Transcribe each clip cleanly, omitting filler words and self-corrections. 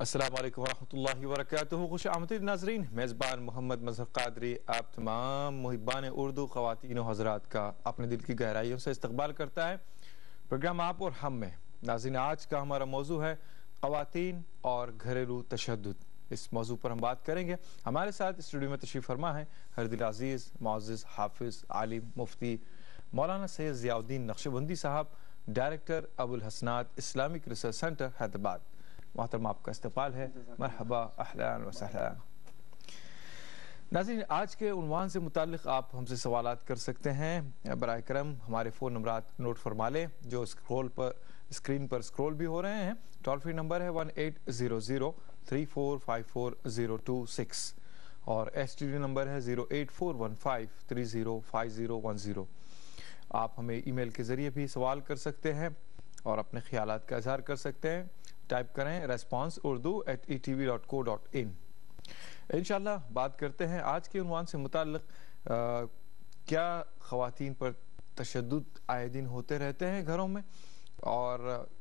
السلام علیکم ورحمۃ اللہ وبرکاتہ۔ خوش آمدید ناظرین، میزبان محمد مظہر قادری آپ تمام محبان اردو خواتین و حضرات کا اپنے دل کی گہرائیوں سے استقبال کرتا ہے پروگرام آپ اور ہم میں۔ ناظرین، آج کا ہمارا موضوع ہے خواتین اور گھریلو تشدد۔ اس موضوع پر ہم بات کریں گے۔ ہمارے ساتھ اسٹوڈیو میں تشریف فرما ہے ہردل عزیز، معزز حافظ، عالم، مفتی مولانا سید ضیاء الدین نقشبندی صاحب، ڈائریکٹر ابو ul Hasnat Islamic research centre Hyderabad. محترم، آپ کا استقبال ہے۔ مرحبا، اہلا وسہلا۔ ناظرین، آج کے عنوان سے متعلق آپ ہم سے سوالات کر سکتے ہیں۔ براہ کرم ہمارے فون نمبرات نوٹ فرما لیں جو اسکرین پر اسکرول بھی ہو رہے ہیں۔ ٹول فری نمبر ہے 1800-3454-0226 اور ایس ٹی ڈی نمبر ہے 08415305010۔ آپ ہمیں ای میل کے ذریعے بھی سوال کر سکتے ہیں اور اپنے خیالات کا اظہار کر سکتے ہیں۔ ٹائپ کریں response.urdu@etv.co.in۔ انشاءاللہ بات کرتے ہیں آج کے عنوان سے متعلق، کیا خواتین پر تشدد آئے دن ہوتے رہتے ہیں گھروں میں، اور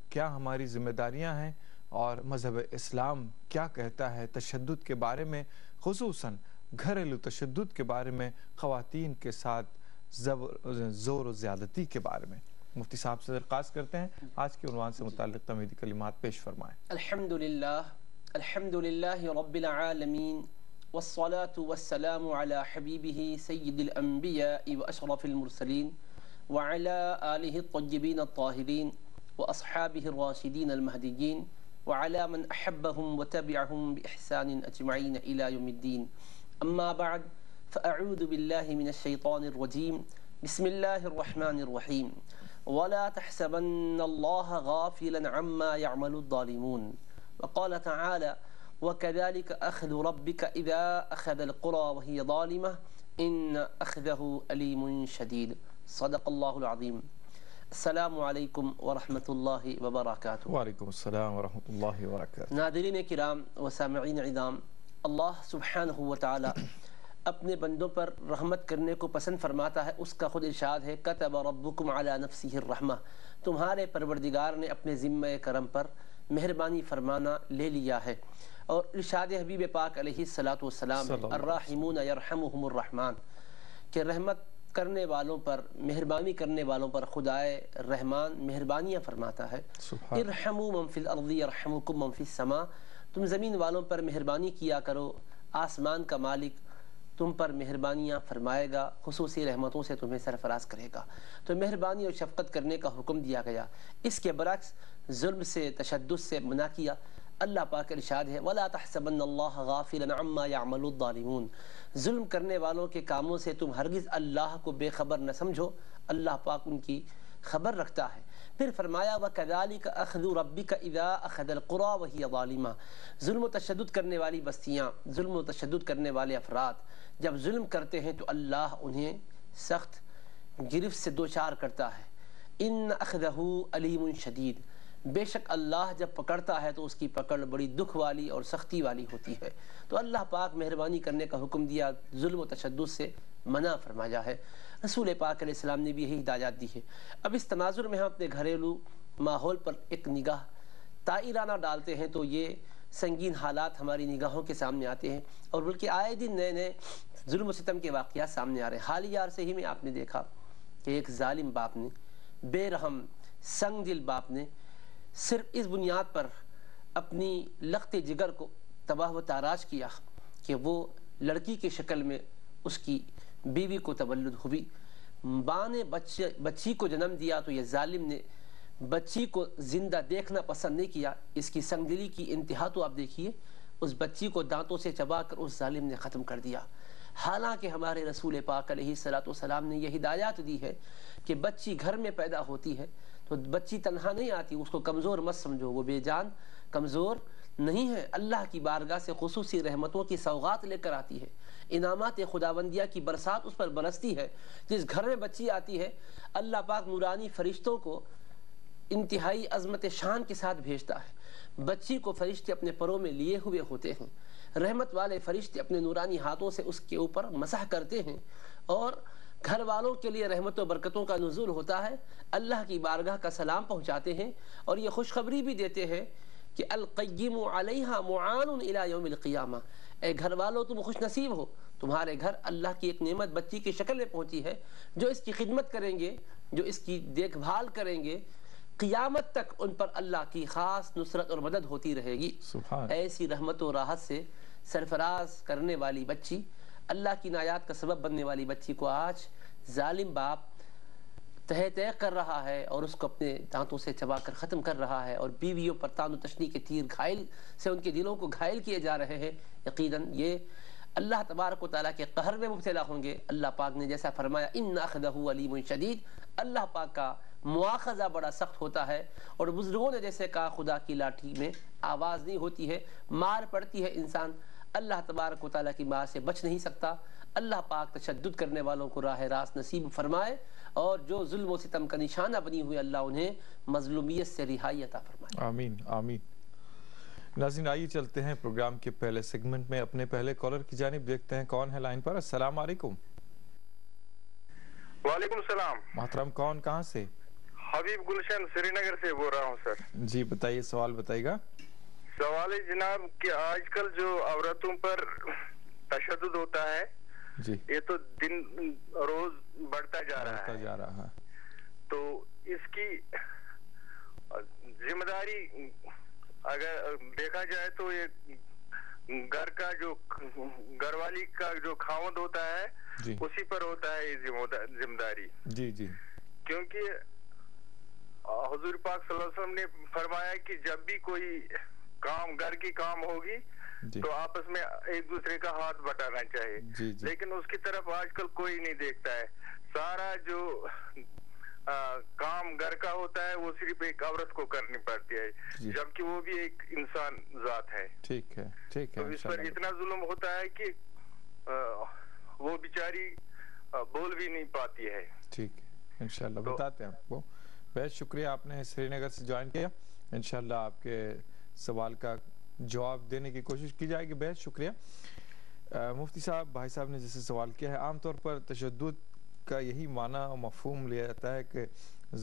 کیا ہماری ذمہ داریاں ہیں، اور مذہب اسلام کیا کہتا ہے تشدد کے بارے میں، خصوصاً گھریلو تشدد کے بارے میں، خواتین کے ساتھ زور و زیادتی کے بارے میں۔ مفتی صاحب سے درخواست کرتے ہیں آج کے عنوان سے متعلق تمہیدی کلمات پیش فرمائیں۔ الحمدللہ رب العالمین، والصلاة والسلام على حبیبہ سید الانبیاء واشرف المرسلین وعلى آلہ الطیبین الطاہرین واصحابہ الراشدین المہدیین وعلى من احبہم وتبعہم بإحسان اجمعین الى یوم الدین۔ اما بعد فاعوذ باللہ من الشیطان الرجیم، بسم اللہ الرحمن الرحیم۔ ولا تحسبن الله غافلا عما يعمل الظالمون، وقال تعالى وكذلك أخذ ربك إذا أخذ القرى وهي ظالمة إن أخذه أليم شديد، صدق الله العظيم۔ السلام علیکم ورحمۃ اللہ وبرکاتہ۔ وعلیکم السلام ورحمۃ اللہ وبرکاتہ۔ ناظرین کرام و سامعین عظام، اللہ سبحانہ وتعالی اپنے بندوں پر رحمت کرنے کو پسند فرماتا ہے۔ اس کا خود ارشاد ہے کتب ربکم علی نفسہ الرحمہ، تمہارے پروردگار نے اپنے ذمہ کرم پر مہربانی فرمانا لے لیا ہے۔ اور ارشاد حبیب پاک علیہ الصلاۃ والسلام الراحمون یرحمہم الرحمن، کہ رحمت کرنے والوں پر، مہربانی کرنے والوں پر خدائے رحمان مہربانیاں فرماتا ہے۔ ارحموا من فی الارض یرحمکم من فی السماء، تم زمین والوں پر مہربانی کیا کرو، آسمان کا مالک تم پر مہربانیاں فرمائے گا، خصوصی رحمتوں سے تمہیں سرفراز کرے گا۔ تو مہربانی اور شفقت کرنے کا حکم دیا گیا، اس کے برعکس ظلم سے، تشدد سے منع کیا۔ اللہ پاک کا ارشاد ہے وَلَا تَحْسَبَنَّ اللَّهَ غَافِلًا عَمَّا يَعْمَلُ الظَّالِمُونَ، ظلم کرنے والوں کے کاموں سے تم ہرگز اللہ کو بے خبر نہ سمجھو، اللہ پاک ان کی خبر رکھتا ہے۔ پھر فرمایا وَكَذَلِكَ أَخْذُ رَبِّكَ إِذَا أَخَذَ الْقُرَى وَهِيَ ظَالِمَةٌ، ظلم و تشدد کرنے والی بستیاں، ظلم و تشدد کرنے والے افراد جب ظلم کرتے ہیں تو اللہ انہیں سخت گرفت سے دوچار کرتا ہے۔ ان اخذہ علیم شدید، بے شک اللہ جب پکڑتا ہے تو اس کی پکڑ بڑی دکھ والی اور سختی والی ہوتی ہے۔ تو اللہ پاک مہربانی کرنے کا حکم دیا، ظلم و تشدد سے منع فرمایا ہے۔ رسول پاک علیہ السلام نے بھی یہی ہدایات دی ہے۔ اب اس تناظر میں ہم اپنے گھریلو ماحول پر ایک نگاہ طائرانہ ڈالتے ہیں تو یہ سنگین حالات ہماری نگاہوں کے سامنے آتے ہیں، اور بلکہ آئے دن نئے نئے ظلم و ستم کے واقعات سامنے آ رہے ہیں۔ حالیہ عرصے ہی میں آپ نے دیکھا کہ ایک ظالم باپ نے، بے رحم سنگ دل باپ نے صرف اس بنیاد پر اپنی لخت جگر کو تباہ و تاراج کیا کہ وہ لڑکی کی شکل میں اس کی بیوی کو تولد ہوئی۔ ماں نے بچی کو جنم دیا تو یہ ظالم نے بچی کو زندہ دیکھنا پسند نہیں کیا۔ اس کی سنگ دلی کی انتہا تو آپ دیکھیے، اس بچی کو دانتوں سے چبا کر اس ظالم نے ختم کر دیا۔ حالانکہ ہمارے رسول پاک علیہ الصلاۃ والسلام نے یہ ہدایات دی ہے کہ بچی گھر میں پیدا ہوتی ہے تو بچی تنہا نہیں آتی، اس کو کمزور مت سمجھو، وہ بے جان کمزور نہیں ہے، اللہ کی بارگاہ سے خصوصی رحمتوں کی سوغات لے کر آتی ہے، انعامات خداوندیہ کی برسات اس پر برستی ہے۔ جس گھر میں بچی آتی ہے اللہ پاک نورانی فرشتوں کو انتہائی عظمت شان کے ساتھ بھیجتا ہے۔ بچی کو فرشتے اپنے پروں میں لیے ہوئے ہوتے ہیں، رحمت والے فرشتے اپنے نورانی ہاتھوں سے اس کے اوپر مسح کرتے ہیں، اور گھر والوں کے لیے رحمت و برکتوں کا نزول ہوتا ہے، اللہ کی بارگاہ کا سلام پہنچاتے ہیں، اور یہ خوشخبری بھی دیتے ہیں کہ القیم علیہا معان الی یوم القیامہ، اے گھر والوں تم خوش نصیب ہو، تمہارے گھر اللہ کی ایک نعمت بچی کی شکل میں پہنچی ہے، جو اس کی خدمت کریں گے، جو اس کی دیکھ بھال کریں گے، قیامت تک ان پر اللہ کی خاص نصرت اور مدد ہوتی رہے گی۔ سبحان ایسی رحمت و راحت سے سرفراز کرنے والی بچی، اللہ کی نایات کا سبب بننے والی بچی کو آج ظالم باپ تہ کر رہا ہے اور اس کو اپنے دانتوں سے چبا کر ختم کر رہا ہے، اور بیویوں پر تان و تشنی کے تیر گھائل سے ان کے دلوں کو گھائل کیے جا رہے ہیں۔ یقیناً یہ اللہ تبارک و تعالیٰ کے قہر میں مبتلا ہوں گے۔ اللہ پاک نے جیسا فرمایا ان اخذہ علیم شدید، اللہ پاک کا مواخذہ بڑا سخت ہوتا ہے، اور بزرگوں نے جیسے کہا خدا کی لاٹھی میں آواز نہیں ہوتی ہے، مار پڑتی ہے، انسان اللہ تبارک و تعالیٰ کی مار سے بچ نہیں سکتا۔ اللہ پاک تشدد کرنے والوں کو راہ راست نصیب فرمائے، اور جو ظلم و ستم کا نشانہ بنی ہوئی اللہ انہیں مظلومیت سے رہائی عطا فرمائے۔ آمین آمین۔ ناظرین آئیے چلتے ہیں پروگرام کے پہلے سیگمنٹ میں، اپنے پہلے کالر کی جانب دیکھتے ہیں کون ہے لائن پر۔ السلام علیکم۔ وعلیکم السلام محترم کون کہاں سے؟ حبیب گلشن سری نگر سے بول رہا ہوں سر۔ جی بتائیے، سوال بتائیے گا۔ سوال ہے جناب کہ آج کل جو عورتوں پر تشدد ہوتا ہے جی یہ تو دن روز بڑھتا جا رہا ہے، تو اس کی ذمہ داری اگر دیکھا جائے تو یہ گھر کا جو گھر والی کا جو خاوند ہوتا ہے جی اسی پر ہوتا ہے یہ ذمہ داری، جی جی کیونکہ حضور پاک صلی اللہ علیہ وسلم نے فرمایا کہ جب بھی کوئی کام گھر کی کام ہوگی جی تو آپس میں ایک دوسرے کا ہاتھ بٹانا چاہیے، جی جی لیکن اس کی طرف آج کل کوئی نہیں دیکھتا ہے۔ سارا جو کام گھر کا ہوتا ہے وہ صرف ایک عورت کو کرنی پڑتی ہے، جی جبکہ وہ بھی ایک انسان ذات ہے۔ ٹھیک ہے ٹھیک ہے تو اس پر انشاءاللہ۔ اتنا ظلم ہوتا ہے کہ وہ بیچاری بول بھی نہیں پاتی ہے۔ ٹھیک ہے انشاءاللہ تو بتاتے ہیں آپ کو۔ بہت شکریہ آپ نے سری نگر سے جوائن کیا، انشاءاللہ آپ کے سوال کا جواب دینے کی کوشش کی جائے گی۔ بہت شکریہ۔ مفتی صاحب، بھائی صاحب نے جیسے سوال کیا ہے، عام طور پر تشدد کا یہی معنی و مفہوم لیا جاتا ہے کہ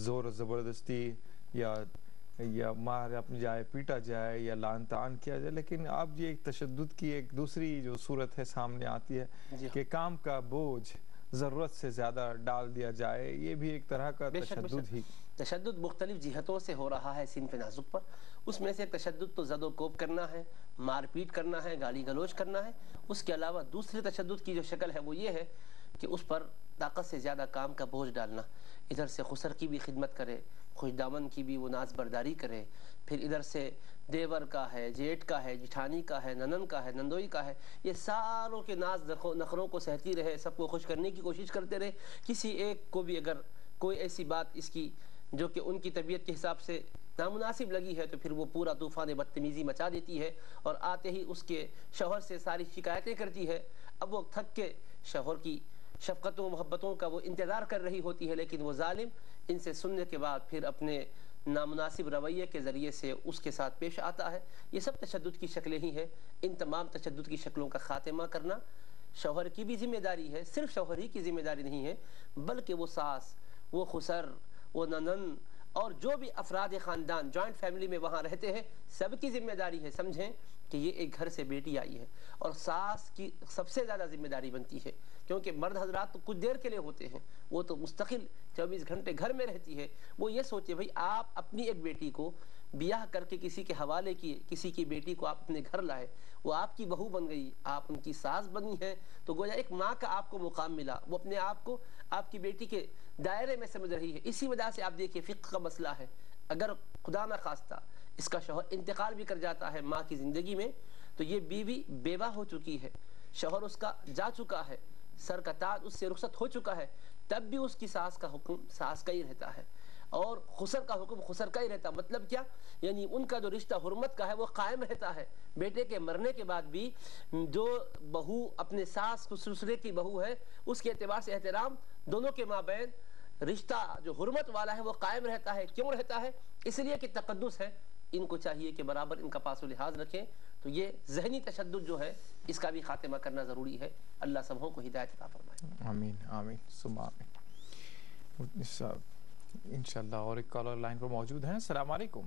زور و زبردستی یا مار اپنی جائے پیٹا جائے یا لعن طعن کیا جائے، لیکن اب یہ ایک تشدد کی ایک دوسری جو صورت ہے سامنے آتی ہے کہ کام کا بوجھ ضرورت سے زیادہ ڈال دیا جائے، یہ بھی ایک طرح کا تشدد ہی۔ تشدد مختلف جہتوں سے ہو رہا ہے صنف نازک پر، اس میں سے تشدد تو زد و کوب کرنا ہے، مار پیٹ کرنا ہے، گالی گلوچ کرنا ہے۔ اس کے علاوہ دوسرے تشدد کی جو شکل ہے وہ یہ ہے کہ اس پر طاقت سے زیادہ کام کا بوجھ ڈالنا، ادھر سے خسر کی بھی خدمت کرے، خوش دامن کی بھی وہ ناز برداری کرے، پھر ادھر سے دیور کا ہے، جیٹ کا ہے، جٹھانی کا ہے، ننن کا ہے، نندوئی کا ہے، یہ ساروں کے ناز نخروں کو سہتی رہے، سب کو خوش کرنے کی کوشش کرتے رہے۔ کسی ایک کو بھی اگر کوئی ایسی بات اس کی جو کہ ان کی طبیعت کے حساب سے نامناسب لگی ہے تو پھر وہ پورا طوفان بدتمیزی مچا دیتی ہے، اور آتے ہی اس کے شوہر سے ساری شکایتیں کرتی ہے۔ اب وہ تھک کے شوہر کی شفقتوں و محبتوں کا وہ انتظار کر رہی ہوتی ہے، لیکن وہ ظالم ان سے سننے کے بعد پھر اپنے نامناسب رویے کے ذریعے سے اس کے ساتھ پیش آتا ہے۔ یہ سب تشدد کی شکلیں ہی ہیں۔ ان تمام تشدد کی شکلوں کا خاتمہ کرنا شوہر کی بھی ذمہ داری ہے، صرف شوہر ہی کی ذمہ داری نہیں ہے، بلکہ وہ ساس، وہ خسر، وہ ننن اور جو بھی افراد خاندان جوائنٹ فیملی میں وہاں رہتے ہیں، سب کی ذمہ داری ہے۔ سمجھیں کہ یہ ایک گھر سے بیٹی آئی ہے، اور ساس کی سب سے زیادہ ذمہ داری بنتی ہے، کیونکہ مرد حضرات تو کچھ دیر کے لیے ہوتے ہیں، وہ تو مستقل 24 گھنٹے گھر میں رہتی ہے۔ وہ یہ سوچے بھئی آپ اپنی ایک بیٹی کو بیاہ کر کے کسی کے حوالے کیے، کسی کی بیٹی کو آپ اپنے گھر لائے، وہ آپ کی بہو بن گئی، آپ ان کی ساس بنی ہیں، تو گویا ایک ماں کا آپ کو مقام ملا، وہ اپنے آپ کو آپ کی بیٹی کے دائرے میں سمجھ رہی ہے۔ اسی وجہ سے آپ دیکھیے فقہ کا مسئلہ ہے، اگر خدا نہ خواستہ اس کا شوہر انتقال بھی کر جاتا ہے ماں کی زندگی میں، تو یہ بیوی بیوہ ہو چکی ہے، شوہر اس کا جا چکا ہے، سر کا تاج اس سے رخصت ہو چکا ہے، تب بھی اس کی ساس کا حکم ساس کا ہی رہتا ہے، اور خسر کا حکم خسر کا ہی رہتا۔ مطلب کیا؟ یعنی ان کا جو رشتہ حرمت کا ہے وہ قائم رہتا ہے۔ بیٹے کے مرنے کے بعد بھی جو بہو اپنے ساس سسرے کی بہو ہے، اس کے اعتبار سے احترام دونوں کے مابین رشتہ جو حرمت والا ہے وہ قائم رہتا ہے۔ کیوں رہتا ہے؟ اس لیے کہ تقدس ہے۔ ان کو چاہیے کہ برابر ان کا پاس و لحاظ رکھیں۔ تو یہ ذہنی تشدد جو ہے اس کا بھی خاتمہ کرنا ضروری ہے۔ اللہ سبوں کو ہدایت عطا فرمائے۔ آمین آمین ثم آمین۔ انشاءاللہ اور ایک کالر لائن پر موجود ہیں۔ السلام علیکم۔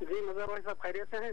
جی مظہر بھائی صاحب خیریت سے ہیں؟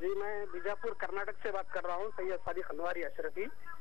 جی میں بیجاپور کرناٹک سے بات کر رہا ہوں, سید صادق انواری اشرفی.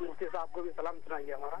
مفتی صاحب کو بھی سلام سنائیے ہمارا.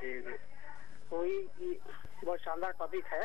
جی جی وہی بہت شاندار ٹاپک ہے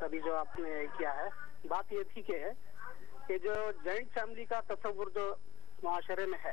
ابھی جو آپ نے کیا ہے. بات یہ تھی کہ جو جوائنٹ فیملی کا تصور جو معاشرے میں ہے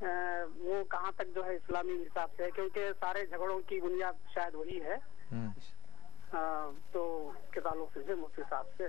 وہ کہاں تک جو ہے اسلامی حساب سے ہے, کیونکہ سارے جھگڑوں کی بنیاد شاید وہی ہے. تو کے تعلق سے مفتی صاحب سے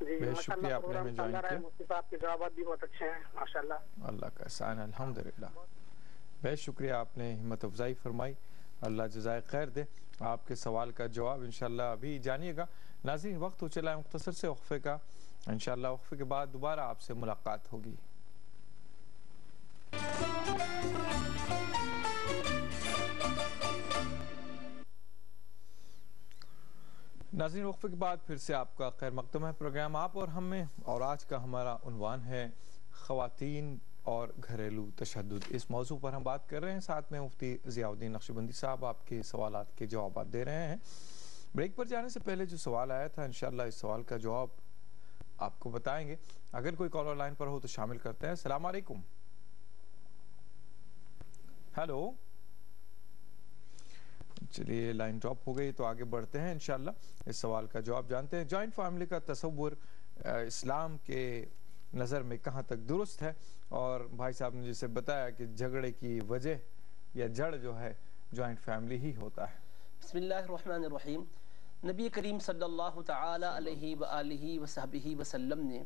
جی بے ماشاء شکریہ اللہ آپ نے پروگرام ہمیں شاندار ہے. جوائن کیا. مفتی صاحب کے جوابات بھی بہت اچھے ہیں ماشاء اللہ. اللہ کا احسان ہے, الحمدللہ. بے شکریہ, آپ نے ہمت افزائی فرمائی. اللہ جزائے خیر دے. آپ کے سوال کا جواب انشاءاللہ ابھی جانیے گا. ناظرین وقت ہو چلا ہے مختصر سے وقفے کا. انشاءاللہ وقفے کے بعد دوبارہ آپ سے ملاقات ہوگی. ناظرین وقفے کے بعد پھر سے آپ کا خیر مقدم ہے. پروگرام آپ اور ہم میں, اور آج کا ہمارا عنوان ہے خواتین اور گھریلو تشدد. اس موضوع پر ہم بات کر رہے ہیں. ساتھ میں مفتی ضیاء الدین نقشبندی صاحب آپ کے سوالات کے جوابات دے رہے ہیں. بریک پر جانے سے پہلے جو سوال آیا تھا, انشاءاللہ اس سوال کا جواب آپ کو بتائیں گے. اگر کوئی کالر لائن پر ہو تو شامل کرتے ہیں. السلام علیکم. ہیلو, چلیے لائن ڈراپ ہو گئی تو آگے بڑھتے ہیں. انشاءاللہ اس سوال کا جواب جانتے ہیں. جوائنٹ فیملی کا تصور اسلام کے نظر میں کہاں تک درست ہے؟ اور بھائی صاحب نے جسے بتایا کہ جھگڑے کی وجہ یا جڑ جو ہے جوائنٹ فیملی ہی ہوتا ہے. بسم اللہ الرحمن الرحیم. نبی کریم صلی اللہ تعالی علیہ وآلہ وصحبہ وسلم نے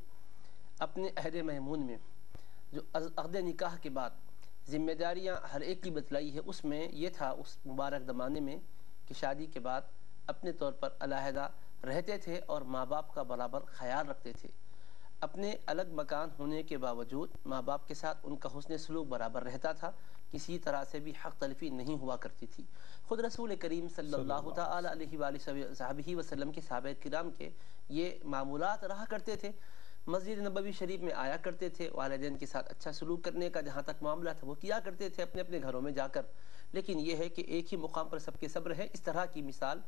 اپنے عہد میمون میں جو عقد نکاح کے بعد ذمہ داریاں ہر ایک کی بتلائی ہے, اس میں یہ تھا اس مبارک زمانے میں کہ شادی کے بعد اپنے طور پر علیحدہ رہتے تھے اور ماں باپ کا برابر خیال رکھتے تھے. اپنے الگ مکان ہونے کے باوجود ماں باپ کے ساتھ ان کا حسن سلوک برابر رہتا تھا. کسی طرح سے بھی حق تلفی نہیں ہوا کرتی تھی. خود رسول کریم صلی اللہ تعالی علیہ وآلہ وسلم کے صحابہ کرام کے یہ معمولات رہا کرتے تھے. مسجد نبوی شریف میں آیا کرتے تھے, والدین کے ساتھ اچھا سلوک کرنے کا جہاں تک معاملہ تھا وہ کیا کرتے تھے اپنے اپنے گھروں میں جا کر. لیکن یہ ہے کہ ایک ہی مقام پر سب کے صبر ہے. اس طرح کی مثال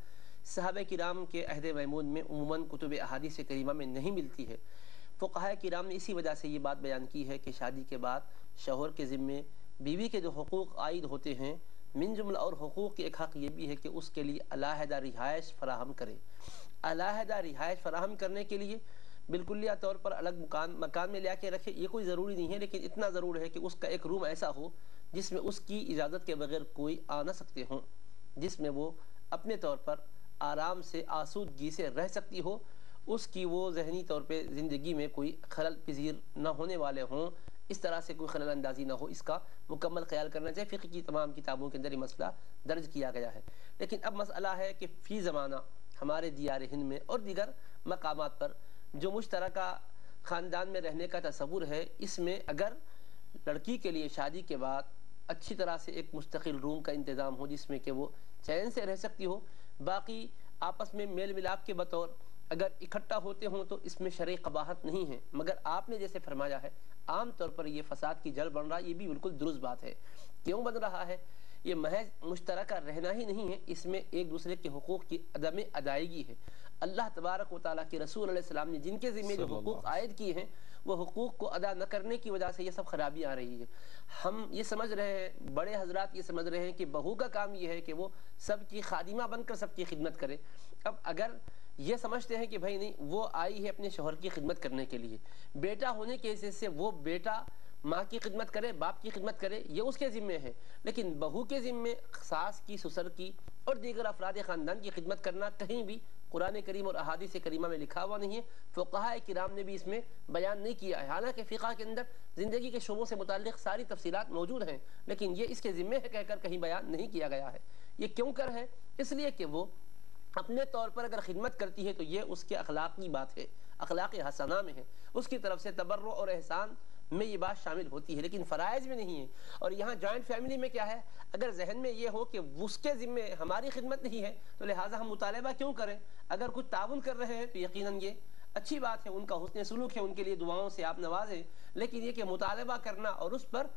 صحابہ کرام کے عہد میمون میں عموماً کتب احادیث کریمہ میں نہیں ملتی ہے. فقہاء کرام نے اسی وجہ سے یہ بات بیان کی ہے کہ شادی کے بعد شوہر کے ذمے بیوی کے جو حقوق عائد ہوتے ہیں, من جملہ اور حقوق کے ایک حق یہ بھی ہے کہ اس کے لیے علیحدہ رہائش فراہم کرے. علیحدہ رہائش فراہم کرنے کے لیے بالکلیہ طور پر الگ مکان میں لے کے رکھے یہ کوئی ضروری نہیں ہے, لیکن اتنا ضرور ہے کہ اس کا ایک روم ایسا ہو جس میں اس کی اجازت کے بغیر کوئی آ نہ سکتے ہوں, جس میں وہ اپنے طور پر آرام سے آسودگی سے رہ سکتی ہو. اس کی وہ ذہنی طور پہ زندگی میں کوئی خلل پذیر نہ ہونے والے ہوں, اس طرح سے کوئی خلل اندازی نہ ہو, اس کا مکمل خیال کرنا چاہیے. فقہ کی تمام کتابوں کے اندر یہ مسئلہ درج کیا گیا ہے. لیکن اب مسئلہ ہے کہ فی زمانہ ہمارے دیار ہند میں اور دیگر مقامات پر جو مشترکہ خاندان میں رہنے کا تصور ہے, اس میں اگر لڑکی کے لیے شادی کے بعد اچھی طرح سے ایک مستقل روم کا انتظام ہو جس میں کہ وہ چین سے رہ سکتی ہو, باقی آپس میں میل ملاپ کے بطور اگر اکٹھا ہوتے ہوں تو اس میں شرعی قباحت نہیں ہے. مگر آپ نے جیسے فرمایا ہے عام طور پر یہ فساد کی جڑ بن رہا ہے, یہ بھی بالکل درست بات ہے. کیوں بن رہا ہے؟ یہ محض مشترکہ رہنا ہی نہیں ہے, اس میں ایک دوسرے کے حقوق کی عدم ادائیگی ہے. اللہ تبارک و تعالیٰ کے رسول علیہ السلام نے جن کے ذمہ جو حقوق عائد کیے ہیں وہ حقوق کو ادا نہ کرنے کی وجہ سے یہ سب خرابی آ رہی ہے. ہم یہ سمجھ رہے ہیں, بڑے حضرات یہ سمجھ رہے ہیں کہ بہو کا کام یہ ہے کہ وہ سب کی خادمہ بن کر سب کی خدمت کرے. اب اگر یہ سمجھتے ہیں کہ بھائی نہیں, وہ آئی ہے اپنے شوہر کی خدمت کرنے کے لیے, بیٹا ہونے کے حیثیت سے وہ بیٹا ماں کی خدمت کرے, باپ کی خدمت کرے, یہ اس کے ذمے ہے. لیکن بہو کے ذمے ساس کی, سسر کی اور دیگر افراد خاندان کی خدمت کرنا کہیں بھی قرآن کریم اور احادیث کریمہ میں لکھا ہوا نہیں ہے. فقہاء کرام نے بھی اس میں بیان نہیں کیا ہے. حالانکہ فقہ کے اندر زندگی کے شعبوں سے متعلق ساری تفصیلات موجود ہیں, لیکن یہ اس کے ذمے ہے کہہ کر کہیں بیان نہیں کیا گیا ہے. یہ کیوں کر ہے؟ اس لیے کہ وہ اپنے طور پر اگر خدمت کرتی ہے تو یہ اس کے اخلاقی بات ہے, اخلاق حسنہ میں ہے, اس کی طرف سے تبرع اور احسان میں یہ بات شامل ہوتی ہے, لیکن فرائض میں نہیں ہے. اور یہاں جوائنٹ فیملی میں کیا ہے, اگر ذہن میں یہ ہو کہ اس کے ذمے ہماری خدمت نہیں ہے تو لہٰذا ہم مطالبہ کیوں کریں. اگر کچھ تعاون کر رہے ہیں تو یقیناً یہ اچھی بات ہے, ان کا حسن سلوک ہے, ان کے لیے دعاؤں سے آپ نوازیں. لیکن یہ کہ مطالبہ کرنا اور اس پر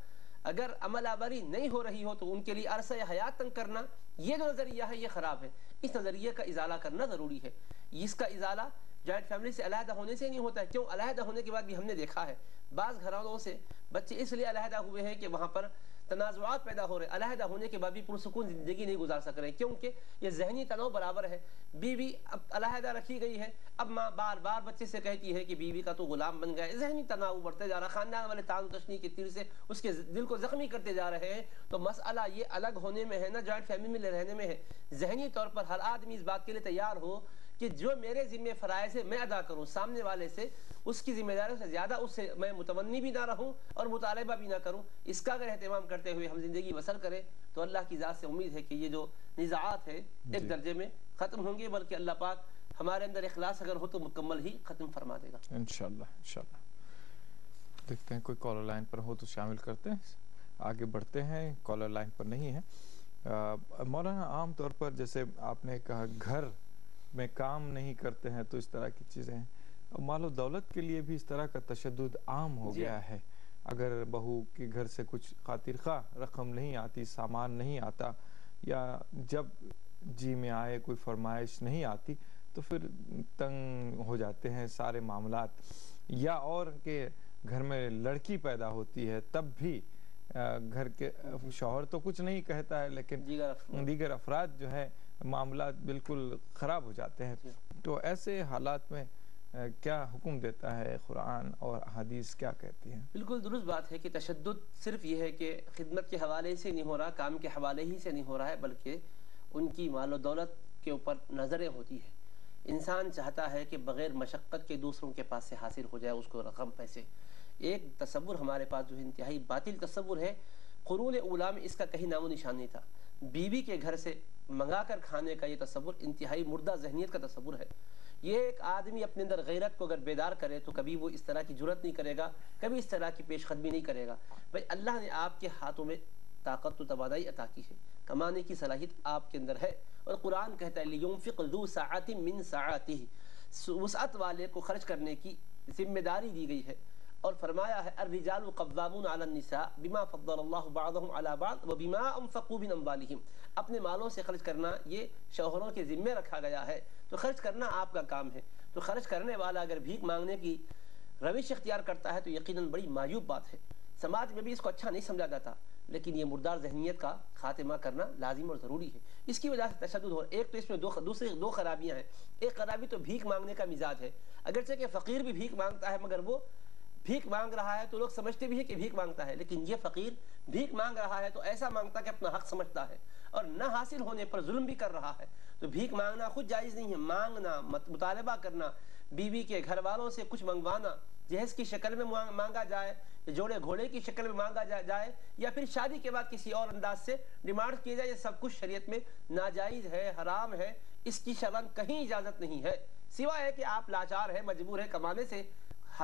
اگر عمل آوری نہیں ہو رہی ہو تو ان کے لیے عرصہ حیات تنگ کرنا، یہ جو نظریہ ہے یہ خراب ہے. اس نظریے کا ازالہ کرنا ضروری ہے. اس کا ازالہ جوائنٹ فیملی سے علیحدہ ہونے سے نہیں ہوتا ہے. کیوں؟ علیحدہ ہونے کے بعد بھی ہم نے دیکھا ہے بعض گھرانوں سے بچے اس لیے علیحدہ ہوئے ہیں کہ وہاں پر تنازعات پیدا ہو رہے ہیں. علیحدہ ہونے کے بعد بھی پرسکون زندگی نہیں گزار سک رہے ہیں کیونکہ یہ ذہنی تناؤ برابر ہے. بیوی اب علیحدہ رکھی گئی ہے، اب ماں بار بار بچے سے کہتی ہے کہ بیوی کا تو غلام بن گیا. ذہنی تناؤ بڑھتے جا رہا ہے، خاندان والے تان تشنی کے تیر سے اس کے دل کو زخمی کرتے جا رہے ہیں. تو مسئلہ یہ الگ ہونے میں ہے نہ جوائنٹ فیملی میں رہنے میں ہے. ذہنی طور پر ہر آدمی اس بات کے لیے تیار ہو کہ جو میرے ذمہ فرائض ہے میں ادا کروں، سامنے والے سے اس کی ذمہ داریوں سے زیادہ اس سے میں متونی بھی نہ رہوں اور مطالبہ بھی نہ کروں. اس کا اگر اہتمام کرتے ہوئے ہم زندگی بسر کریں تو اللہ کی ذات سے امید ہے کہ یہ جو نزاعات ہیں ایک درجے میں ختم ہوں گے، بلکہ اللہ پاک ہمارے اندر اخلاص اگر ہو تو مکمل ہی ختم فرما دے گا انشاءاللہ. انشاءاللہ دیکھتے ہیں کوئی کالر لائن پر ہو تو شامل کرتے ہیں، آگے بڑھتے ہیں. کالر لائن پر نہیں ہے. مولانا عام طور پر جیسے آپ نے کہا گھر میں کام نہیں کرتے ہیں تو اس طرح کی چیزیں ہیں. مال و دولت کے لیے بھی اس طرح کا تشدد عام ہو گیا ہے. اگر بہو کے گھر سے کچھ خاطر خواہ رقم نہیں آتی، سامان نہیں آتا، یا جب جی میں آئے کوئی فرمائش نہیں آتی تو پھر تنگ ہو جاتے ہیں سارے معاملات. یا اور کہ گھر میں لڑکی پیدا ہوتی ہے تب بھی گھر کے شوہر تو کچھ نہیں کہتا ہے لیکن دیگر افراد جو ہے معاملات بالکل خراب ہو جاتے ہیں. تو ایسے حالات میں کیا حکم دیتا ہے قرآن اور حدیث کیا کہتی ہیں؟ بالکل درست بات ہے کہ تشدد صرف یہ ہے کہ خدمت کے حوالے سے نہیں ہو رہا، کام کے حوالے ہی سے نہیں ہو رہا ہے، بلکہ ان کی مال و دولت کے اوپر نظریں ہوتی ہے. انسان چاہتا ہے کہ بغیر مشقت کے دوسروں کے پاس سے حاصل ہو جائے اس کو رقم پیسے. ایک تصور ہمارے پاس جو انتہائی باطل تصور ہے، قرون اولیٰ میں اس کا کہیں نام و نشان نہیں تھا. بیوی کے گھر سے منگا کر کھانے کا یہ تصور انتہائی مردہ ذہنیت کا تصور ہے. یہ ایک آدمی اپنے اندر غیرت کو اگر بیدار کرے تو کبھی وہ اس طرح کی جرت نہیں کرے گا، کبھی اس طرح کی پیش قدمی نہیں کرے گا. بھائی اللہ نے آپ کے ہاتھوں میں طاقت و توانائی عطا کی ہے، کمانے کی صلاحیت آپ کے اندر ہے، اور قرآن کہتا ہے لِيُنْفِقْ ذُو سَعَةٍ مِّن سَعَتِهِ، وسعت والے کو خرچ کرنے کی ذمہ داری دی گئی ہے. اور فرمایا ہے الرجال قوامون علی النساء بما فضل اللہ بعضهم علی بعض وبما انفقوا من اموالهم. اپنے مالوں سے خرچ کرنا یہ شوہروں کے ذمہ رکھا گیا ہے، تو خرچ کرنا آپ کا کام ہے. تو خرچ کرنے والا اگر بھیک مانگنے کی روش اختیار کرتا ہے تو یقیناً بڑی معیوب بات ہے. سماج میں بھی اس کو اچھا نہیں سمجھا جاتا، لیکن یہ مردار ذہنیت کا خاتمہ کرنا لازم اور ضروری ہے. اس کی وجہ سے تشدد ہو رہا ہے. ایک تو اس میں دو خرابیاں ہیں. ایک خرابی تو بھیک مانگنے کا مزاج ہے، اگرچہ کہ فقیر بھی بھیک مانگتا ہے مگر وہ بھیک مانگ رہا ہے تو لوگ سمجھتے بھی ہے کہ بھیک مانگتا ہے، لیکن یہ فقیر بھیک مانگ رہا ہے تو ایسا مانگتا ہے کہ اپنا حق سمجھتا ہے اور نہ حاصل ہونے پر ظلم بھی کر رہا ہے. تو بھیک مانگنا خود جائز نہیں ہے. مانگنا، مطالبہ کرنا، بیوی کے گھر والوں سے کچھ منگوانا، جہیز کی شکل میں مانگا جائے، جوڑے گھوڑے کی شکل میں مانگا جائے، یا پھر شادی کے بعد کسی اور انداز سے ڈیمانڈ کیا جائے، یہ سب کچھ شریعت میں ناجائز ہے، حرام ہے. اس کی شرعاً کہیں اجازت نہیں ہے، سوائے کہ آپ لاچار ہیں، مجبور ہیں، کمانے سے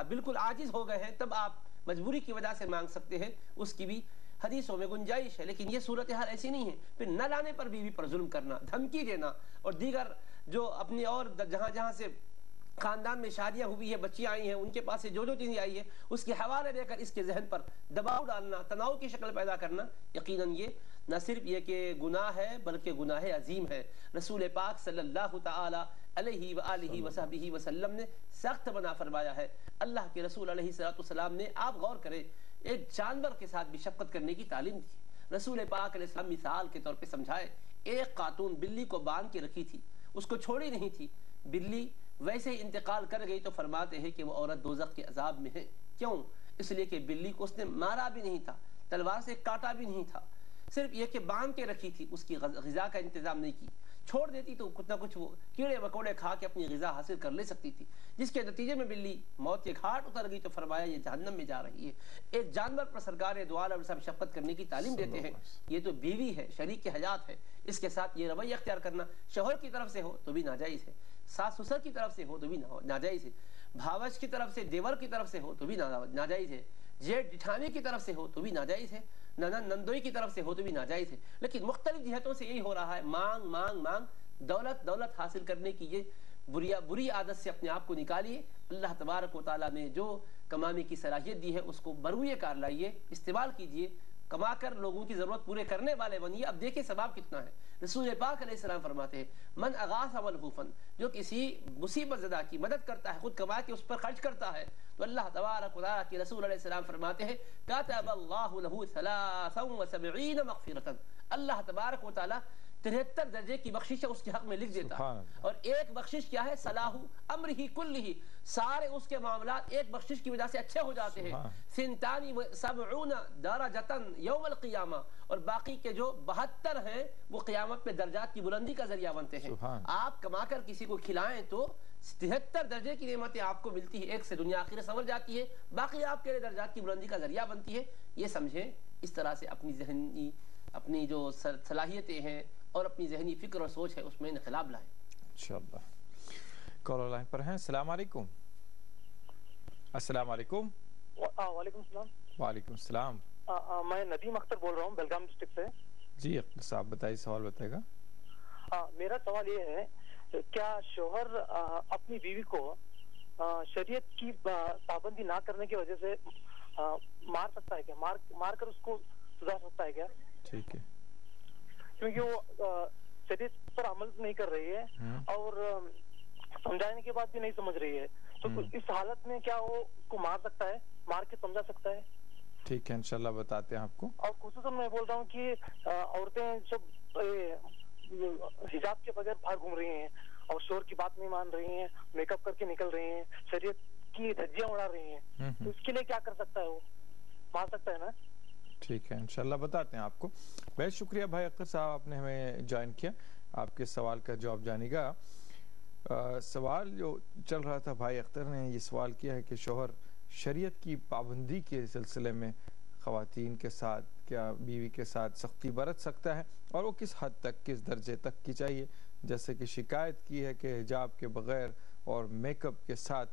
بالکل عاجز ہو گئے ہیں، تب آپ مجبوری کی وجہ سے مانگ سکتے ہیں. اس کی بھی حدیثوں میں گنجائش ہے، لیکن یہ صورتحال ایسی نہیں ہے. پھر نہ لانے پر بیوی پر ظلم کرنا، دھمکی دینا، اور دیگر جو اپنی اور جہاں سے خاندان میں شادیاں ہوئی ہیں، بچیاں آئی ہیں، ان کے پاس سے جو چیزیں آئی ہے اس کے حوالے دے کر اس کے ذہن پر دباؤ ڈالنا، تناؤ کی شکل پیدا کرنا، یقیناً یہ نہ صرف یہ کہ گناہ ہے بلکہ گناہ عظیم ہے. رسول پاک صلی اللہ تعالی علیہ وآلہ وصحبہ وسلم نے سخت بنا فرمایا ہے. اللہ کے رسول علیہ السلام نے، آپ غور کریں، ایک جانور کے ساتھ بھی شفقت کرنے کی تعلیم دی. رسول پاک علیہ السلام مثال کے طور پہ سمجھائے. ایک خاتون بلی کو باندھ کے رکھی تھی، اس کو چھوڑی نہیں تھی. بلی ویسے ہی انتقال کر گئی تو فرماتے ہیں کہ وہ عورت دوزخ کے عذاب میں ہے. کیوں؟ اس لیے کہ بلی کو اس نے مارا بھی نہیں تھا، تلوار سے کاٹا بھی نہیں تھا، صرف یہ کہ باندھ کے رکھی تھی، اس کی غذا کا انتظام نہیں کی. چھوڑ دیتی تو کچھ نہ کچھ وہ کیڑے مکوڑے کھا کے اپنی غذا حاصل کر لے سکتی تھی، جس کے نتیجے میں بلی موت کے گھاٹ اتر گئی. تو فرمایا یہ جہنم میں جا رہی ہے. ایک جانور پر سرکار دو عالم صاحب شفقت کرنے کی تعلیم دیتے ہیں. یہ تو بیوی ہے، شریک حیات ہے، اس کے ساتھ یہ رویہ اختیار کرنا شوہر کی طرف سے ہو تو بھی ناجائز ہے، ساس سسر کی طرف سے ہو تو بھی ناجائز ہے، بھاوج کی طرف سے، دیور کی طرف سے ہو تو بھی ناجائز ہے، جیٹھ جٹھانی کی طرف سے ہو تو بھی ناجائز ہے، نندوئی کی طرف سے ہو تو بھی ناجائز ہے. لیکن مختلف جہتوں سے یہی ہو رہا ہے، مانگ مانگ مانگ، دولت حاصل کرنے کی یہ بری عادت سے اپنے آپ کو نکالیے. اللہ تبارک و تعالیٰ نے جو کمانے کی صلاحیت دی ہے اس کو بروئے کار لائیے، استعمال کیجئے، کما کر لوگوں کی ضرورت پورے کرنے والے بنیے. اب دیکھیں ثواب کتنا ہے. رسول پاک علیہ السلام فرماتے ہیں من اغاث ملہوفا، جو کسی مصیبت زدہ کی مدد کرتا ہے، خود کما کے اس پر خرچ کرتا ہے، تو اللہ تبارک و تعالیٰ کے رسول علیہ السلام فرماتے ہیں کاتب اللہ لہ 73 مغفرۃ، اللہ تبارک و تعالیٰ 73 درجے کی بخشش اس کے حق میں لکھ دیتا ہے. اور ایک بخشش کیا ہے؟ صلاح امرہ کلہ، سارے اس کے معاملات ایک بخشش کی وجہ سے اچھے ہو جاتے ہیں. 72 درجۃ یوم القیامہ، اور باقی کے جو 72 ہیں وہ قیامت میں درجات کی بلندی کا ذریعہ بنتے ہیں. آپ کما کر کسی کو کھلائیں تو 73 درجے کی نعمتیں آپ کو ملتی ہے، ایک سے دنیا آخرت سنور جاتی ہے، باقی آپ کے لیے درجات کی بلندی کا ذریعہ بنتی ہے. یہ سمجھیں، اس طرح سے اپنی ذہنی، اپنی جو صلاحیتیں ہیں اور اپنی ذہنی فکر اور سوچ ہے اس میں انقلاب لائیں. انشاءاللہ. کالر لائن پر ہیں. السلام علیکم. السلام علیکم. وعلیکم السلام. وعلیکم السلام. میں ندیم اختر بول رہا ہوں بیلگام ڈسٹرکٹ سے. جی اختر صاحب بتائیے، سوال بتائے گا. میرا سوال یہ ہے کیا شوہر اپنی بیوی کو شریعت کی پابندی نہ کرنے کی وجہ سے مار سکتا ہے کیا؟ مار کر اس کو سزا سکتا ہے کیا؟ ٹھیک ہے. کیونکہ وہ شریعت پر عمل نہیں کر رہی ہے اور سمجھانے کے بعد بھی نہیں سمجھ رہی ہے، تو اس حالت میں کیا وہ اس کو مار سکتا ہے، مار کے سمجھا سکتا ہے؟ ٹھیک ہے، انشاءاللہ بتاتے ہیں آپ کو. اور خصوصاً میں بول رہا ہوں کہ عورتیں سب حجاب کے بغیر باہر گھوم رہی ہیں اور شوہر کی بات نہیں مان رہی ہیں، میک اپ کر کے نکل رہی ہیں، شریعت کی دھجیاں اڑا رہی ہیں، تو اس کے لیے کیا کر سکتا ہے؟ وہ مار سکتا ہے نا؟ ٹھیک ہے، انشاءاللہ بتاتے ہیں آپ کو. بہت شکریہ بھائی اختر صاحب، آپ نے ہمیں جوائن کیا. آپ کے سوال کا جواب جانے گا. سوال جو چل رہا تھا، بھائی اختر نے یہ سوال کیا ہے کہ شوہر شریعت کی پابندی کے سلسلے میں خواتین کے ساتھ، کیا بیوی کے ساتھ سختی برت سکتا ہے، اور وہ کس حد تک، کس درجے تک کی چاہیے. جیسے کہ شکایت کی ہے کہ حجاب کے بغیر اور میک اپ کے ساتھ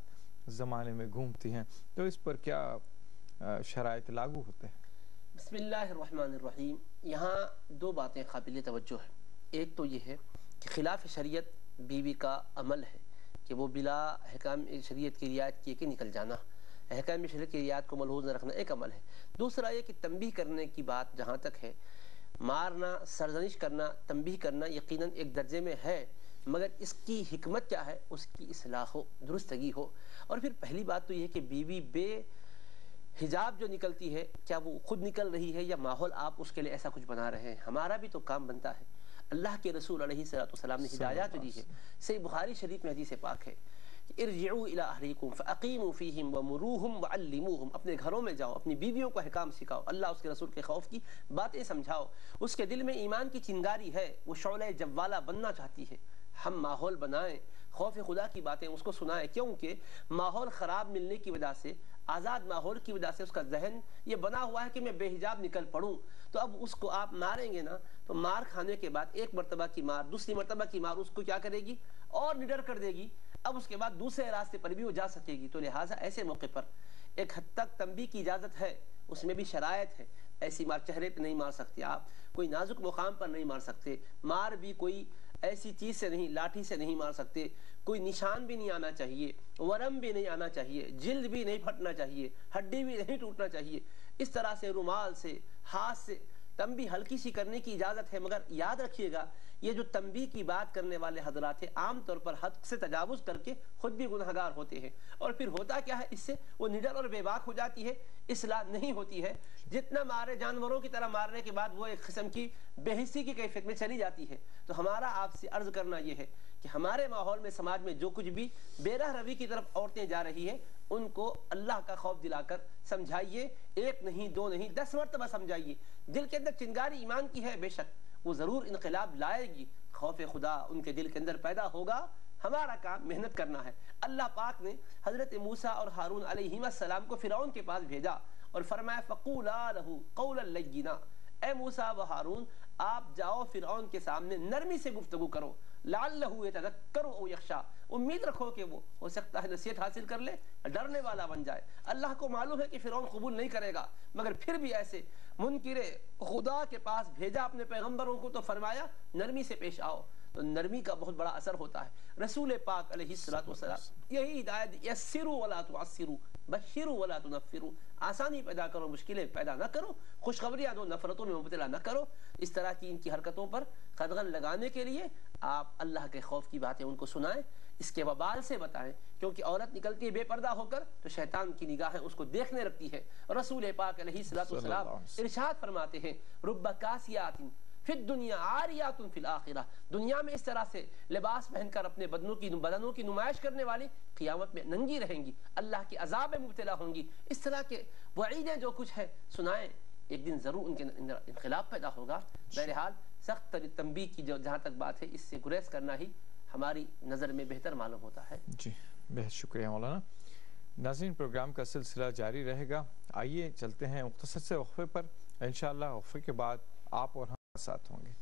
زمانے میں گھومتی ہیں، تو اس پر کیا شرائط لاگو ہوتے ہیں؟ بسم اللہ الرحمن الرحیم. یہاں دو باتیں قابل توجہ ہیں. ایک تو یہ ہے کہ خلاف شریعت بیوی کا عمل ہے کہ وہ بلا احکام شریعت کی رعایت کیے کہ نکل جانا، احکام شریعت کی رعایت کو ملحوظ نہ رکھنا ایک عمل ہے. دوسرا یہ کہ تنبیہ کرنے کی بات جہاں تک ہے، مارنا، سرزنش کرنا، تنبیہ کرنا یقیناً ایک درجے میں ہے، مگر اس کی حکمت کیا ہے؟ اس کی اصلاح ہو، درستگی ہو. اور پھر پہلی بات تو یہ ہے کہ بیوی بے حجاب جو نکلتی ہے، کیا وہ خود نکل رہی ہے یا ماحول آپ اس کے لیے ایسا کچھ بنا رہے ہیں؟ ہمارا بھی تو کام بنتا ہے. اللہ کے رسول علیہ السلام نے ہدایات دی ہے. صحیح بخاری شریف میں حدیث پاک ہے کہ ارجعوا الی اہلیکم فاقیموا فیہم ومروہم وعلموہم، اپنے گھروں میں جاؤ، اپنی بیویوں کو احکام سکھاؤ، اللہ اس کے رسول کے خوف کی باتیں سمجھاؤ. اس کے دل میں ایمان کی چنگاری ہے، وہ شعلہ جوالہ بننا چاہتی ہے. ہم ماحول بنائیں، خوف خدا کی باتیں اس کو سنائیں، کیونکہ ماحول خراب ملنے کی وجہ سے، آزاد ماحول کی وجہ سے اس کا ذہن یہ بنا ہوا ہے کہ میں بے حجاب نکل پڑوں. تو اب اس کو آپ ماریں گے نا، تو مار کھانے کے بعد ایک مرتبہ کی مار، دوسری مرتبہ کی مار اس کو کیا کرے گی؟ اور نڈر کر دے گی. اب اس کے بعد دوسرے راستے پر بھی وہ جا سکے گی. تو لہٰذا ایسے موقع پر ایک حد تک تنبیہ کی اجازت ہے، اس میں بھی شرائط ہے. ایسی مار چہرے پہ نہیں مار سکتے آپ، کوئی نازک مقام پر نہیں مار سکتے. مار بھی کوئی ایسی چیز سے نہیں، لاٹھی سے نہیں مار سکتے. کوئی نشان بھی نہیں آنا چاہیے، ورم بھی نہیں آنا چاہیے، جلد بھی نہیں پھٹنا چاہیے، ہڈی بھی نہیں ٹوٹنا چاہیے. اس طرح سے رومال سے، ہاتھ سے تنبیہ ہلکی سی کرنے کی اجازت ہے. مگر یاد رکھیے گا، یہ جو تنبیہ کی بات کرنے والے حضرات ہیں، عام طور پر حد سے تجاوز کر کے خود بھی گنہگار ہوتے ہیں. اور پھر ہوتا کیا ہے؟ اس سے وہ نڈر اور بے باک ہو جاتی ہے، اصلاح نہیں ہوتی ہے. جتنا مارے جانوروں کی طرح مارنے کے بعد وہ ایک قسم کی بے حسی کی کیفیت میں چلی جاتی ہے. تو ہمارا آپ سے عرض کرنا یہ ہے کہ ہمارے ماحول میں، سماج میں جو کچھ بھی بے رہ روی کی طرف عورتیں جا رہی ہیں، ان کو اللہ کا خوف دلا کر سمجھائیے. ایک نہیں، دو نہیں، 10 مرتبہ سمجھائیے. دل کے اندر چنگاری ایمان کی ہے، بے شک وہ ضرور انقلاب لائے گی. خوف خدا ان کے دل کے اندر پیدا ہوگا. ہمارا کام محنت کرنا ہے. اللہ پاک نے حضرت موسیٰ اور ہارون علیہم السلام کو فرعون کے پاس بھیجا اور فرمایا فقولا لہ قولا لینا، اے موسیٰ و ہارون، آپ جاؤ فرعون کے سامنے نرمی سے گفتگو کرو. لعلہ یتذکر او یخشی، امید رکھو کہ وہ ہو سکتا ہے نصیحت حاصل کر لے، ڈرنے والا بن جائے. اللہ کو معلوم ہے کہ فرعون قبول نہیں کرے گا، مگر پھر بھی ایسے منکر خدا کے پاس بھیجا اپنے پیغمبروں کو تو فرمایا نرمی سے پیش آؤ. تو نرمی کا بہت بڑا اثر ہوتا ہے. رسول پاک علیہ الصلوۃ والسلام یہی ہدایت، یسروا ولا تعسروا، بشروا ولا تنفروا، آسانی پیدا کرو مشکلیں پیدا نہ کرو، خوشخبریاں دو نفرتوں میں مبتلا نہ کرو۔ اس طرح کی ان کی حرکتوں پر قدغن لگانے کے لیے آپ اللہ کے خوف کی باتیں ان کو سنائیں، اس کے وبال سے بتائیں، کیونکہ عورت نکلتی ہے بے پردہ ہو کر تو شیطان کی نگاہیں اس کو دیکھنے رکھتی ہے۔ رسول پاک علیہ الصلوۃ والسلام ارشاد فرماتے ہیں رب کاسیات فی الدنیا عاریات فی الآخرہ، دنیا میں اس طرح سے لباس پہن کر اپنے بدنوں کی نمائش کرنے والی قیامت میں ننگی رہیں گی، اللہ کے عذاب میں مبتلا ہوں گی۔ اس طرح کے وعیدیں جو کچھ ہے سنائیں، ایک دن ضرور ان کے اندر انقلاب پیدا ہوگا۔ بہرحال سخت تنبیہ کی جہاں تک بات ہے، اس سے گریز کرنا ہی ہماری نظر میں بہتر معلوم ہوتا ہے۔ جی بہت شکریہ مولانا۔ ناظرین پروگرام کا سلسلہ جاری رہے گا، آئیے چلتے ہیں مختصر سے وقفے پر، انشاءاللہ وقفے کے بعد آپ اور ہم ساتھ ہوں گے۔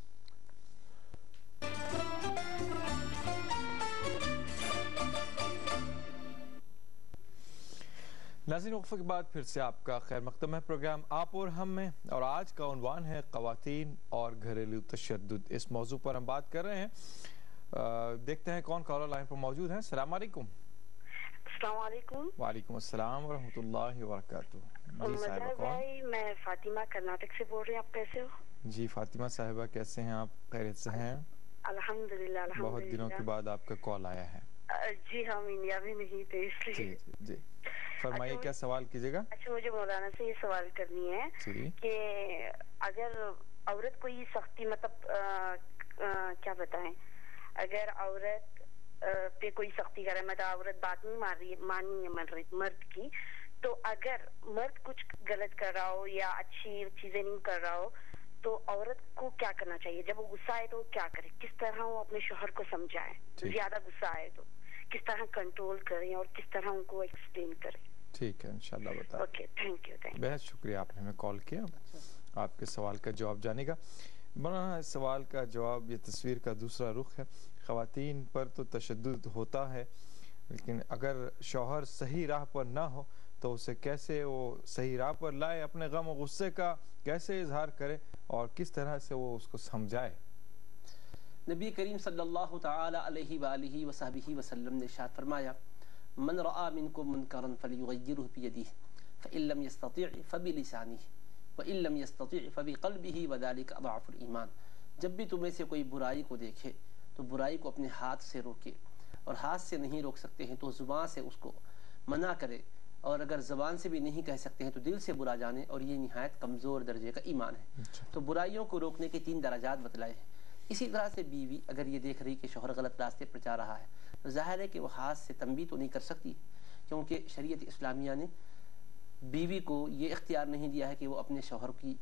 ناظرین وقفے کے بعد پھر سے آپ کا خیر مقدم ہے پروگرام آپ اور ہم میں، اور آج کا عنوان ہے خواتین اور گھریلو تشدد۔ اس موضوع پر ہم بات کر رہے ہیں، دیکھتے ہیں کون کالر لائن پر موجود ہیں۔ السلام علیکم۔ السلام علیکم۔ وعلیکم السلام ورحمۃ اللہ وبرکاتہ۔ جی صاحبہ کون؟ میں فاطمہ کرناٹک سے بول رہی ہوں، آپ کیسے ہو؟ جی فاطمہ صاحبہ کیسے ہیں آپ؟ خیریت سے ہیں؟ الحمدللہ الحمدللہ۔ بہت دنوں کے بعد آپ کا کال آیا ہے۔ جی ہم انڈیا میں نہیں تھے اس لیے۔ جی جی جی فرمائیے کیا سوال کیجیے گا؟ اچھا مجھے مولانا سے یہ سوال کرنی ہے کہ اگر عورت کوئی سختی مطلب کیا بتائیں، اگر عورت پہ کوئی سختی کرے، مطلب عورت بات نہیں مانی ہے مرد کی، تو اگر مرد کچھ غلط کر رہا ہو یا اچھی چیزیں نہیں کر رہا ہو تو عورت کو کیا کرنا چاہیے؟ جب وہ غصہ آئے تو وہ کیا کرے؟ کس طرح وہ اپنے شوہر کو سمجھائے؟ زیادہ غصہ آئے تو کس طرح کنٹرول کریں اور کس طرح ان کو ایکسپلین کریں؟ ٹھیک ہے انشاءاللہ بتائیں۔ Okay thank you. بہت شکریہ آپ نے ہمیں کال کیا، آپ کے سوال کا جواب جانے گا۔ مولانا اس سوال کا جواب یہ تصویر کا دوسرا رخ ہے۔ خواتین پر تو تشدد ہوتا ہے، لیکن اگر شوہر صحیح راہ پر نہ ہو تو اسے کیسے وہ صحیح راہ پر لائے، اپنے غم و غصے کا کیسے اظہار کرے اور کس طرح سے وہ اس کو سمجھائے؟ نبی کریم صلی اللہ تعالی علیہ وآلہ وصحبہ وسلم نے ارشاد فرمایا من رأى منکم منکرا فلیغیرہ بیدہ فإن لم یستطع فبلسانہ وإن لم یستطع فبقلبہ وذلک اضعف الایمان۔ جب بھی تمہیں سے کوئی برائی کو دیکھے تو برائی کو اپنے ہاتھ سے روکے، اور ہاتھ سے نہیں روک سکتے ہیں تو زبان سے اس کو منع کرے، اور اگر زبان سے بھی نہیں کہہ سکتے ہیں تو دل سے برا جانے، اور یہ نہایت کمزور درجے کا ایمان ہے۔ تو برائیوں کو روکنے کے 3 درجات بتلائے ہیں۔ اسی طرح سے بیوی اگر یہ دیکھ رہی کہ شوہر غلط راستے پر جا رہا ہے تو ظاہر ہے کہ وہ ہاتھ سے تنبیہ تو نہیں کر سکتی، کیونکہ شریعت اسلامیہ نے بیوی کو یہ اختیار نہیں دیا ہے کہ وہ اپنے شوہر کی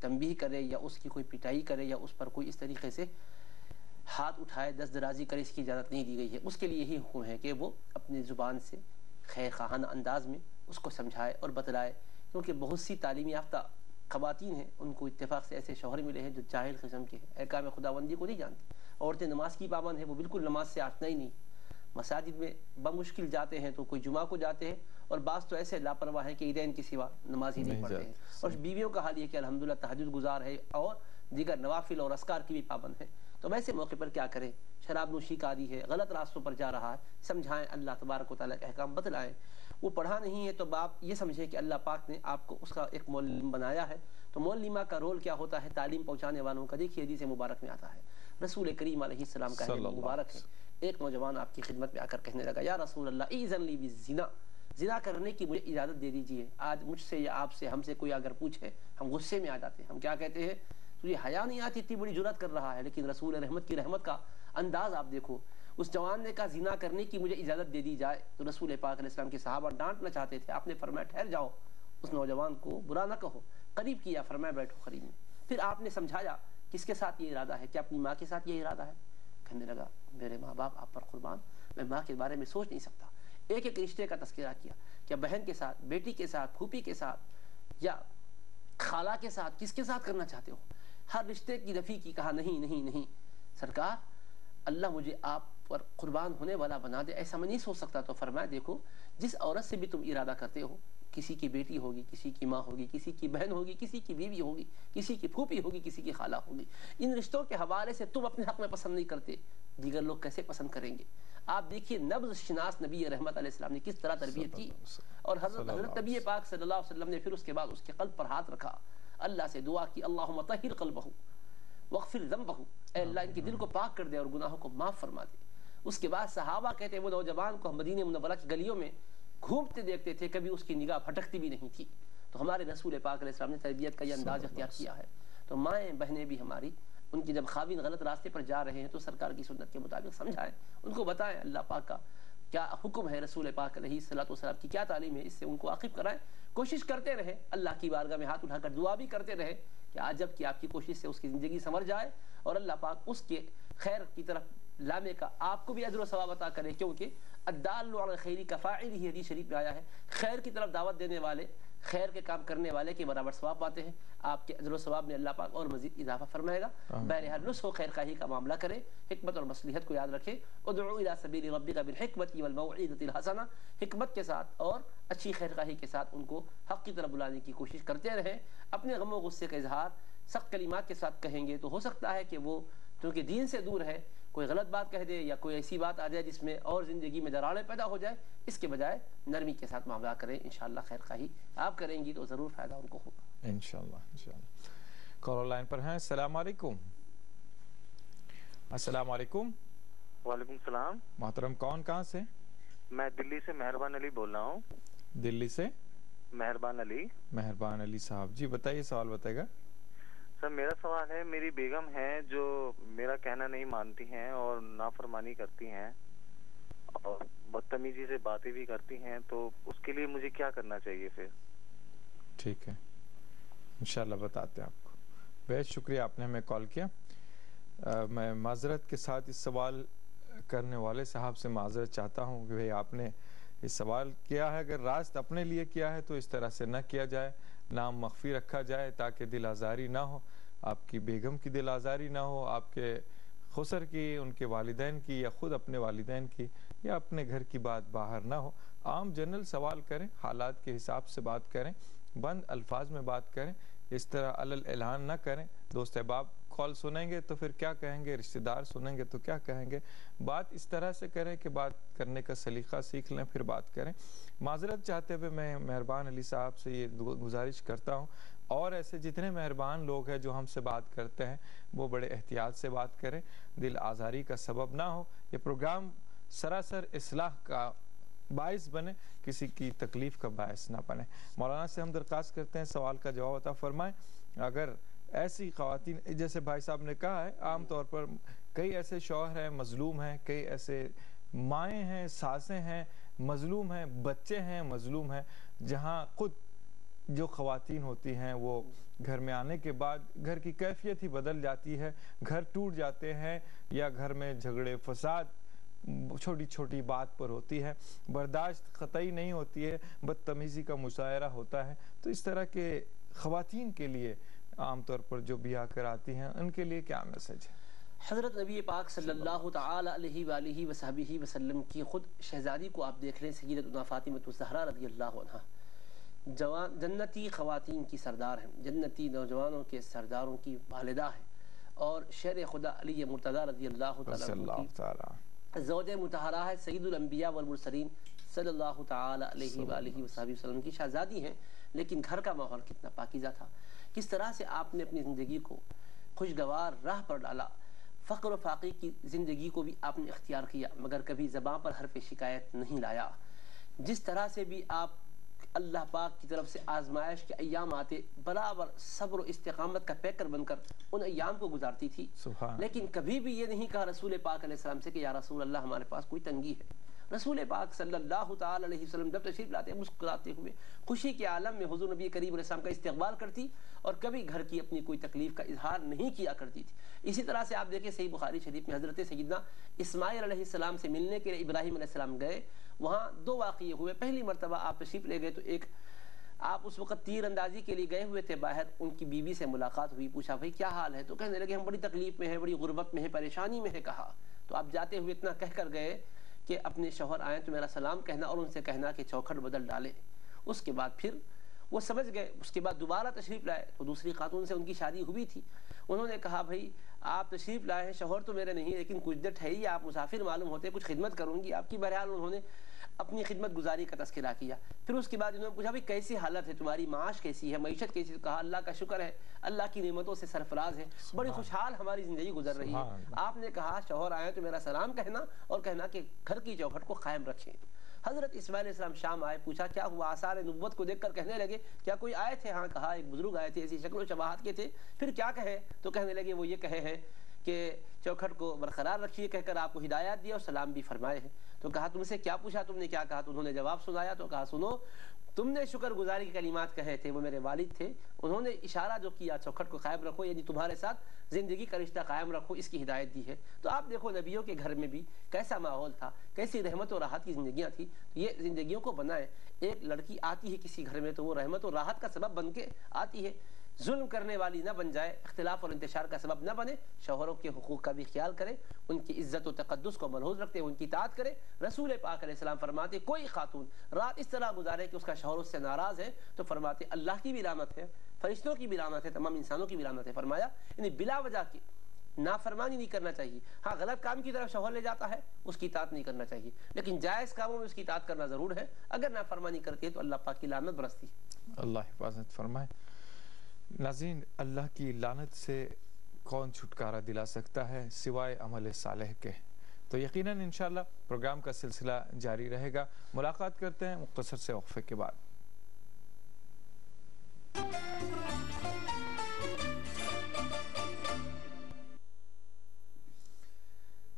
تنبیہ کرے یا اس کی کوئی پٹائی کرے یا اس پر کوئی اس طریقے سے ہاتھ اٹھائے، دست درازی کرے، اس کی اجازت نہیں دی گئی ہے۔ اس کے لیے یہی حکم ہے کہ وہ اپنی زبان سے خیر خواہانہ انداز میں اس کو سمجھائے اور بتلائے، کیونکہ بہت سی تعلیم یافتہ خواتین ہیں، ان کو اتفاق سے ایسے شوہر ملے ہیں جو جاہل قسم کے ہیں، احکام خداوندی کو نہیں جانتے۔ عورتیں نماز کی پابند ہیں، وہ بالکل نماز سے آشنا ہی نہیں، مساجد میں بمشکل جاتے ہیں تو کوئی جمعہ کو جاتے ہیں، اور بعض تو ایسے لاپرواہ ہیں کہ عیدین کے سوا نماز ہی نہیں پڑھتے ہیں۔ اور بیویوں کا حال یہ کہ الحمدللہ تہجد گزار ہے اور دیگر نوافل اور اذکار کی بھی پابند ہے۔ تو ویسے موقع پر کیا کریں؟ شراب نوشی کا عادی ہے، غلط راستوں پر جا رہا ہے، سمجھائیں، اللہ تبارک و تعالیٰ کے احکام بتلائیں۔ وہ پڑھا نہیں ہے تو باپ یہ سمجھے کہ اللہ پاک نے آپ کو اس کا ایک معلم بنایا ہے، تو معلمہ کا رول کیا ہوتا ہے؟ تعلیم پہنچانے والوں کا دیکھیے حدیث مبارک میں آتا ہے، رسول کریم علیہ السلام کا مبارک ہے، ایک نوجوان آپ کی خدمت میں آ کر کہنے لگا یا رسول اللہ ایذن لی بالزنا، زنا کرنے کی مجھے اجازت دے دیجیے۔ آج مجھ سے یا آپ سے ہم سے کوئی اگر پوچھے ہم غصے میں آ جاتے ہیں، ہم کیا کہتے ہیں؟ تجھے حیا نہیں آتی، اتنی بڑی جرات کر رہا ہے، لیکن رسول رحمت کی رحمت کا انداز آپ دیکھو۔ اس جوان نے کہا زنا کرنے کی مجھے اجازت دے دی جائے، تو رسول پاک علیہ السلام کے صحابہ ڈانٹنا چاہتے تھے، آپ نے فرمایا ٹھہر جاؤ، اس نوجوان کو برا نہ کہو، قریب کیا، فرمایا بیٹھو قریب میں۔ پھر آپ نے سمجھایا کس کے ساتھ یہ ارادہ ہے، کیا اپنی ماں کے ساتھ یہ ارادہ ہے؟ کہنے لگا میرے ماں باپ آپ پر قربان، میں ماں کے بارے میں سوچ نہیں سکتا۔ ایک ایک رشتے کا تذکرہ کیا، کیا بہن کے ساتھ، بیٹی کے ساتھ، پھوپھی کے ساتھ یا خالہ کے ساتھ، کس کے ساتھ کرنا چاہتے ہو؟ ہر رشتے کی نفی کی، کہا نہیں نہیں نہیں سرکار، اللہ مجھے آپ پر قربان ہونے والا بنا دے، ایسا میں نہیں سوچ سکتا۔ تو فرمایا دیکھو جس عورت سے بھی تم ارادہ کرتے ہو، کسی کی بیٹی ہوگی، کسی کی ماں ہوگی، کسی کی بہن ہوگی، کسی کی بیوی ہوگی، کسی کی پھوپھی ہوگی، کسی کی خالہ ہوگی، ان رشتوں کے حوالے سے تم اپنے حق میں پسند نہیں کرتے، دیگر لوگ کیسے پسند کریں گے؟ آپ دیکھیے نبض شناس نبی رحمت علیہ السلام نے کس طرح تربیت کی، اور حضرت نبی پاک صلی اللہ علیہ وسلم نے پھر اس کے بعد اس کے قلب پر ہاتھ رکھا، اللہ سے دعا کی اللہم طہر قلبہ واغفر ذنبہ، اے اللہ ان کے دل کو پاک کر دے اور گناہوں کو معاف فرما دے۔ اس کے بعد صحابہ کہتے ہیں وہ نوجوان کو مدینہ منورہ کی گلیوں میں گھومتے دیکھتے تھے، کبھی اس کی نگاہ پھٹکتی بھی نہیں تھی۔ تو ہمارے رسول پاک علیہ السلام نے تربیت کا یہ انداز اختیار کیا ہے۔ تو مائیں بہنیں بھی ہماری، ان کی جب خاوین غلط راستے پر جا رہے ہیں تو سرکار کی سنت کے مطابق سمجھائیں، ان کو بتائیں اللہ پاک کا کیا حکم ہے، رسول پاک علیہ الصلوۃ والسلام کی کیا تعلیم ہے، اس سے ان کو واقف کرائیں۔ کوشش کرتے رہیں، اللہ کی بارگاہ میں ہاتھ اٹھا کر دعا بھی کرتے رہیں کہ آج جب کہ آپ کی کوشش سے اس کی زندگی سنور جائے اور اللہ پاک اس کے خیر کی طرف لانے کا آپ کو بھی اجر و ثواب عطا کرے، کیونکہ الدال علی الخیر کفاعلہ، حدیث شریف میں آیا ہے خیر کی طرف دعوت دینے والے، خیر کے کام کرنے والے کے برابر ثواب پاتے ہیں۔ آپ کے اجر و ثواب میں اللہ پاک اور مزید اضافہ فرمائے گا۔ بہرحال نصح و خیر خواہی کا معاملہ کریں، حکمت اور مصلحت کو یاد رکھیں، ادعو الی سبیل ربک بالحکمۃ والموعظۃ الحسنہ، حکمت کے ساتھ اور اچھی خیر خواہی کے ساتھ ان کو حق کی طرف بلانے کی کوشش کرتے رہیں۔ اپنے غم و غصے کا اظہار سخت کلمات کے ساتھ کہیں گے تو ہو سکتا ہے کہ وہ کیونکہ دین سے دور ہے کوئی غلط بات کہہ دے یا کوئی ایسی بات آ جائے جس میں اور زندگی میں دراڑیں پیدا ہو جائے، اس کے بجائے نرمی کے ساتھ معاملہ کریں، انشاءاللہ خیر خواہی آپ کریں گی تو ضرور فائدہ ان کو ہوگا انشاءاللہ۔ کال لائن پر ہیں، السلام علیکم۔ السلام علیکم۔ وعلیکم السلام۔ محترم کون کہاں سے؟ میں دلی سے مہربان علی بول رہا ہوں۔ دلی سے مہربان علی۔ مہربان علی صاحب جی بتائیے، سوال بتائے گا۔ سر میرا سوال ہے، میری بیگم ہے جو میرا کہنا نہیں مانتی ہیں اور نافرمانی کرتی ہیں اور بدتمیزی سے باتیں بھی کرتی ہیں، تو اس کے لیے مجھے کیا کرنا چاہیے پھر؟ ٹھیک ہے انشاءاللہ بتاتے ہیں آپ کو۔ بہت شکریہ آپ نے ہمیں کال کیا۔ میں معذرت کے ساتھ اس سوال کرنے والے صاحب سے معذرت چاہتا ہوں کہ بھئی آپ نے یہ سوال کیا ہے، اگر راست اپنے لیے کیا ہے تو اس طرح سے نہ کیا جائے، نام مخفی رکھا جائے تاکہ دل آزاری نہ ہو، آپ کی بیگم کی دل آزاری نہ ہو، آپ کے خسر کی، ان کے والدین کی یا خود اپنے والدین کی یا اپنے گھر کی بات باہر نہ ہو۔ عام جنرل سوال کریں، حالات کے حساب سے بات کریں، بند الفاظ میں بات کریں، اس طرح علل اعلان نہ کریں۔ دوست احباب کال سنیں گے تو پھر کیا کہیں گے، رشتہ دار سنیں گے تو کیا کہیں گے، بات اس طرح سے کریں کہ بات کرنے کا سلیقہ سیکھ لیں پھر بات کریں۔ معذرت چاہتے ہوئے میں مہربان علی صاحب سے یہ گزارش کرتا ہوں، اور ایسے جتنے مہربان لوگ ہیں جو ہم سے بات کرتے ہیں وہ بڑے احتیاط سے بات کریں، دل آزاری کا سبب نہ ہو، یہ پروگرام سراسر اصلاح کا باعث بنے، کسی کی تکلیف کا باعث نہ بنے۔ مولانا سے ہم درخواست کرتے ہیں سوال کا جواب عطا فرمائیں۔ اگر ایسی خواتین، جیسے بھائی صاحب نے کہا ہے، عام طور پر کئی ایسے شوہر ہیں مظلوم ہیں، کئی ایسے مائیں ہیں، ساسیں ہیں مظلوم ہیں، بچے ہیں مظلوم ہیں، جہاں خود جو خواتین ہوتی ہیں وہ گھر میں آنے کے بعد گھر کی کیفیت ہی بدل جاتی ہے، گھر ٹوٹ جاتے ہیں یا گھر میں جھگڑے فساد چھوٹی چھوٹی بات پر ہوتی ہے، برداشت قطعی نہیں ہوتی ہے، بدتمیزی کا مظاہرہ ہوتا ہے۔ تو اس طرح کے خواتین کے لیے عام طور پر جو بیاہ کراتی ہیں ان کے لیے کیا میسج ہے؟ حضرت نبی پاک صلی اللہ تعالی علیہ وآلہ وصحبہ وسلم کی خود شہزادی کو آپ دیکھ لیں، سیدتنا فاطمہ الزہرا رضی اللہ عنہا جنتی خواتین کی سردار ہیں، جنتی نوجوانوں کے سرداروں کی والدہ ہے، اور شیر خدا علی مرتضیٰ رضی اللہ تعالی زوج مطہرہ ہے، سید الانبیاء والمرسلین صلی اللہ تعالی علیہ وآلہ وصحبہ وسلم کی شہزادی ہیں۔ لیکن گھر کا ماحول کتنا پاکیزہ تھا، کس طرح سے آپ نے اپنی زندگی کو خوشگوار راہ پر ڈالا، فقر و فاقے کی زندگی کو بھی آپ نے اختیار کیا، مگر کبھی زبان پر حرف شکایت نہیں لایا۔ جس طرح سے بھی آپ اللہ پاک کی طرف سے آزمائش کے ایام آتے برابر صبر و استقامت کا پیکر بن کر ان ایام کو گزارتی تھی، لیکن کبھی بھی یہ نہیں کہا رسول پاک علیہ السلام سے کہ یا رسول اللہ ہمارے پاس کوئی تنگی ہے۔ رسول پاک صلی اللہ تعالی علیہ وسلم جب تشریف لاتے مسکراتے ہوئے خوشی کے عالم میں حضور نبی کریم علیہ السلام کا استقبال کرتی، اور کبھی گھر کی اپنی کوئی تکلیف کا اظہار نہیں کیا کرتی تھی۔ اسی طرح سے آپ دیکھیں صحیح بخاری شریف میں حضرت سیدنا اسماعیل علیہ السلام سے ملنے کے لیے ابراہیم علیہ السلام گئے، وہاں دو واقعے ہوئے۔ پہلی مرتبہ آپ تشریف لے گئے تو ایک آپ اس وقت تیر اندازی کے لیے گئے ہوئے تھے باہر، ان کی بیوی سے ملاقات ہوئی، پوچھا بھائی کیا حال ہے، تو کہنے لگے ہم بڑی تکلیف میں ہیں، بڑی غربت میں ہیں، پریشانی میں ہے۔ کہا تو آپ جاتے ہوئے اتنا کہہ کر گئے کہ اپنے شوہر آئیں تو میرا سلام کہنا اور ان سے کہنا کہ چوکھٹ بدل ڈالے۔ اس کے بعد پھر وہ سمجھ گئے، اس کے بعد دوبارہ تشریف لائے تو دوسری خاتون سے ان کی شادی ہوئی تھی، انہوں نے کہا بھائی آپ تشریف لائے ہیں, شوہر تو میرے نہیں لیکن کچھ دیر ٹھہریے, آپ مسافر معلوم ہوتے, کچھ خدمت کروں گی آپ کی. بہرحال انہوں نے اپنی خدمت گزاری کا تذکرہ کیا. پھر اس کے بعد انہوں نے پوچھا بھی کیسی حالت ہے تمہاری, معاش کیسی ہے, معیشت کیسی ہے؟ کہا اللہ کا شکر ہے, اللہ کی نعمتوں سے سرفراز ہے, بڑی خوشحال ہماری زندگی گزر رہی ہے. آپ نے کہا شوہر آئے تو میرا سلام کہنا اور کہنا کہ گھر کی چوکھٹ کو قائم رکھیں. حضرت اسماعیل علیہ السلام شام آئے, پوچھا کیا ہوا, آثار نبوت کو دیکھ کر کہنے لگے کیا کوئی آئے تھے؟ ہاں کہا ایک بزرگ آئے تھے, ایسی شکل و شباہت کے تھے. پھر کیا کہے؟ تو کہنے لگے وہ یہ کہے ہیں کہ چوکھٹ کو برقرار رکھیے کہہ کر آپ کو ہدایات دیا اور سلام بھی فرمائے ہیں. تو کہا تم سے کیا پوچھا, تم نے کیا کہا؟ تو انہوں نے جواب سنایا. تو کہا سنو, تم نے شکر گزاری کے کلمات کہے تھے, وہ میرے والد تھے, انہوں نے اشارہ جو کیا چوکھٹ کو قائم رکھو, یعنی تمہارے ساتھ زندگی کا رشتہ قائم رکھو, اس کی ہدایت دی ہے. تو آپ دیکھو نبیوں کے گھر میں بھی کیسا ماحول تھا, کیسی رحمت و راحت کی زندگیاں تھیں. یہ زندگیوں کو بنائیں. ایک لڑکی آتی ہے کسی گھر میں تو وہ رحمت و راحت کا سبب بن کے آتی ہے, ظلم کرنے والی نہ بن جائے, اختلاف اور انتشار کا سبب نہ بنے. شوہروں کے حقوق کا بھی خیال کرے, ان کی عزت و تقدس کو ملحوظ رکھتے ان کی اطاعت کرے. رسول پاک علیہ السلام فرماتے کوئی خاتون رات اس طرح گزارے کہ اس کا شوہر اس سے ناراض ہے, تو فرماتے اللہ کی بھی لعنت ہے, فرشتوں کی بھی لعنت ہے, تمام انسانوں کی بھی لعنت ہے. فرمایا یعنی بلا وجہ کی نافرمانی نہیں کرنا چاہیے. ہاں غلط کام کی طرف شوہر لے جاتا ہے اس کی اطاعت نہیں کرنا چاہیے, لیکن جائز کاموں میں اس کی اطاعت کرنا ضرور ہے. اگر نافرمانی کرتی ہے تو اللہ پاک کی لعنت برستی ہے. اللہ حفاظت فرمائے. ناظرین, اللہ کی لعنت سے کون چھٹکارا دلا سکتا ہے سوائے عمل صالح کے؟ تو یقیناً انشاءاللہ پروگرام کا سلسلہ جاری رہے گا. ملاقات کرتے ہیں مختصر سے وقفے کے بعد.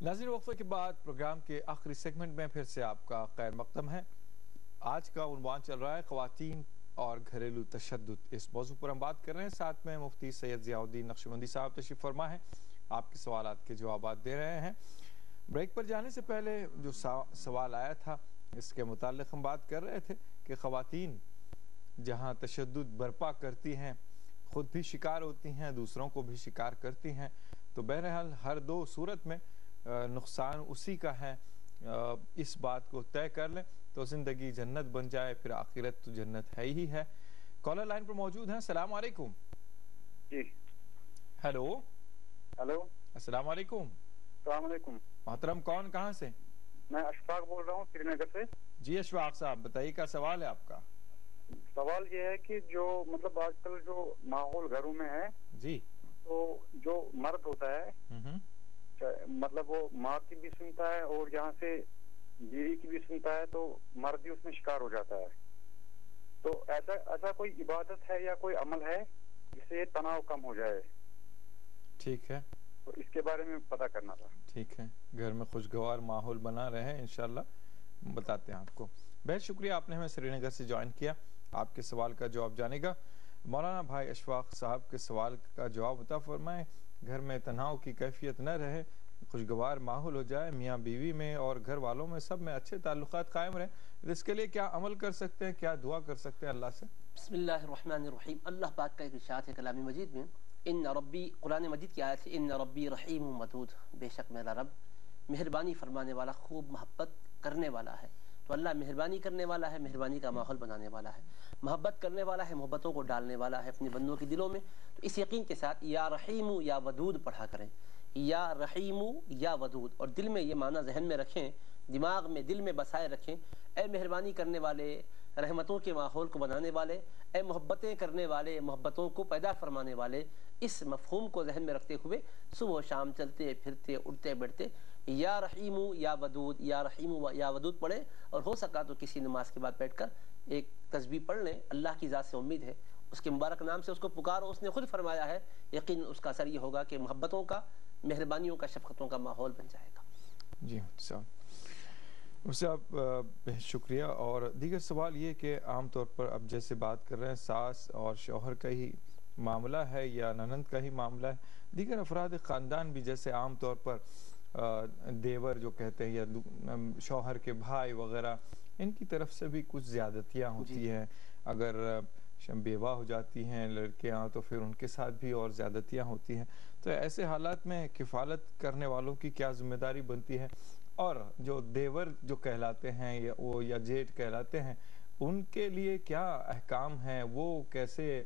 ناظرین, وقفے کے بعد پروگرام کے آخری سیگمنٹ میں پھر سے آپ کا خیر مقدم ہے. آج کا عنوان چل رہا ہے خواتین اور گھریلو تشدد. اس موضوع پر ہم بات کر رہے ہیں. ساتھ میں مفتی سید ضیاء الدین نقشبندی صاحب تشریف فرما ہیں, آپ کے سوالات کے جوابات دے رہے ہیں. بریک پر جانے سے پہلے جو سوال آیا تھا اس کے متعلق ہم بات کر رہے تھے کہ خواتین جہاں تشدد برپا کرتی ہیں, خود بھی شکار ہوتی ہیں, دوسروں کو بھی شکار کرتی ہیں, تو بہرحال ہر دو صورت میں نقصان اسی کا ہے. اس بات کو طے کر لیں تو زندگی جنت بن جائے, پھر آخرت تو جنت ہے ہی ہے. کالر لائن پر موجود ہیں. السلام علیکم. جی ہیلو. ہیلو, السلام علیکم. السلام علیکم. محترم, کون کہاں سے؟ میں اشفاق بول رہا ہوں سری نگر سے. جی اشفاق صاحب بتائیے, کیا سوال ہے آپ کا؟ سوال یہ ہے کہ جو مطلب آج کل جو ماحول گھروں میں ہے, جی, تو جو مرد ہوتا ہے مطلب وہ ماں کی بھی سنتا ہے اور یہاں سے بیوی کی بھی سنتا ہے, تو مرد بھی اس میں شکار ہو جاتا ہے. تو ایسا کوئی عبادت ہے یا کوئی عمل ہے جس سے یہ تناؤ کم ہو جائے؟ ٹھیک ہے, تو اس کے بارے میں پتہ کرنا تھا. ٹھیک ہے, گھر میں خوشگوار ماحول بنا رہے انشاءاللہ بتاتے ہیں آپ کو. بہت شکریہ آپ نے ہمیں سری نگر سے جوائن کیا. آپ کے سوال کا جواب جانے گا مولانا بھائی اشفاق صاحب کے سوال کا جواب عطا فرمائیں. گھر میں تناؤ کی کیفیت نہ رہے, خوشگوار ماحول ہو جائے, میاں بیوی میں اور گھر والوں میں سب میں اچھے تعلقات قائم رہیں. اس کے لیے کیا عمل کر سکتے ہیں, کیا دعا کر سکتے ہیں اللہ سے؟ بسم اللہ الرحمن الرحیم. اللہ پاک کا ایک ارشاد ہے کلام مجید میں, ان ربی, قرآن مجید کی آیت ہے, ان ربی رحیم ودود, بے شک میرا رب مہربانی فرمانے والا, خوب محبت کرنے والا ہے. تو اللہ مہربانی کرنے والا ہے, مہربانی کا ماحول بنانے والا ہے, محبت کرنے والا ہے, محبتوں کو ڈالنے والا ہے اپنے بندوں کے دلوں میں. تو اس یقین کے ساتھ یا رحیم یا ودود پڑھا کریں, یا رحیم یا ودود, اور دل میں یہ معنی ذہن میں رکھیں, دماغ میں دل میں بسائے رکھیں, اے مہربانی کرنے والے, رحمتوں کے ماحول کو بنانے والے, اے محبتیں کرنے والے, محبتوں کو پیدا فرمانے والے. اس مفہوم کو ذہن میں رکھتے ہوئے صبح و شام چلتے پھرتے اٹھتے بیٹھتے یا رحیم یا ودود, یا رحیم یا ودود پڑھیں. اور ہو سکا تو کسی نماز کے بعد بیٹھ کر ایک تسبیح پڑھ لیں. اللہ کی ذات سے امید ہے, اس کے مبارک نام سے اس کو پکارو, اس نے خود فرمایا ہے. یقین اس کا اثر یہ ہوگا کہ محبتوں کا, مہربانیوں کا, شفقتوں کا ماحول بن جائے گا. جی صاحب بہت شکریہ. اور دیگر سوال یہ کہ عام طور پر اب جیسے بات کر رہے ہیں ساس اور شوہر کا ہی معاملہ ہے یا ننند کا ہی معاملہ ہے, دیگر افراد خاندان بھی جیسے عام طور پر دیور جو کہتے ہیں یا شوہر کے بھائی وغیرہ, ان کی طرف سے بھی کچھ زیادتیاں ہوتی ہیں. اگر بیوہ ہو جاتی ہیں لڑکیاں تو پھر ان کے ساتھ بھی اور زیادتیاں ہوتی ہیں. تو ایسے حالات میں کفالت کرنے والوں کی کیا ذمہ داری بنتی ہے, اور جو دیور جو کہلاتے ہیں یا وہ یا جیٹھ کہلاتے ہیں, ان کے لیے کیا احکام ہیں, وہ کیسے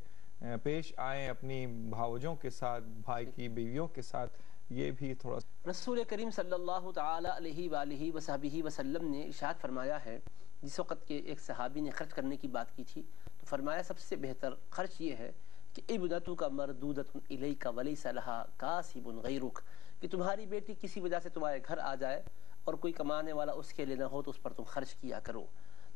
پیش آئیں اپنی بھاوجوں کے ساتھ, بھائی کی بیویوں کے ساتھ, یہ بھی تھوڑا رسول کریم صلی اللہ تعالی علیہ وآلہ وصحبہ وسلم نے ارشاد فرمایا ہے، جس وقت کے ایک صحابی نے خرچ کرنے کی بات کی تھی تو فرمایا سب سے بہتر خرچ یہ ہے کہ ابنتک مردودۃ الیک ولیس لھا کاسب غیرک، کہ تمہاری بیٹی کسی وجہ سے تمہارے گھر آ جائے اور کوئی کمانے والا اس کے لیے نہ ہو تو اس پر تم خرچ کیا کرو.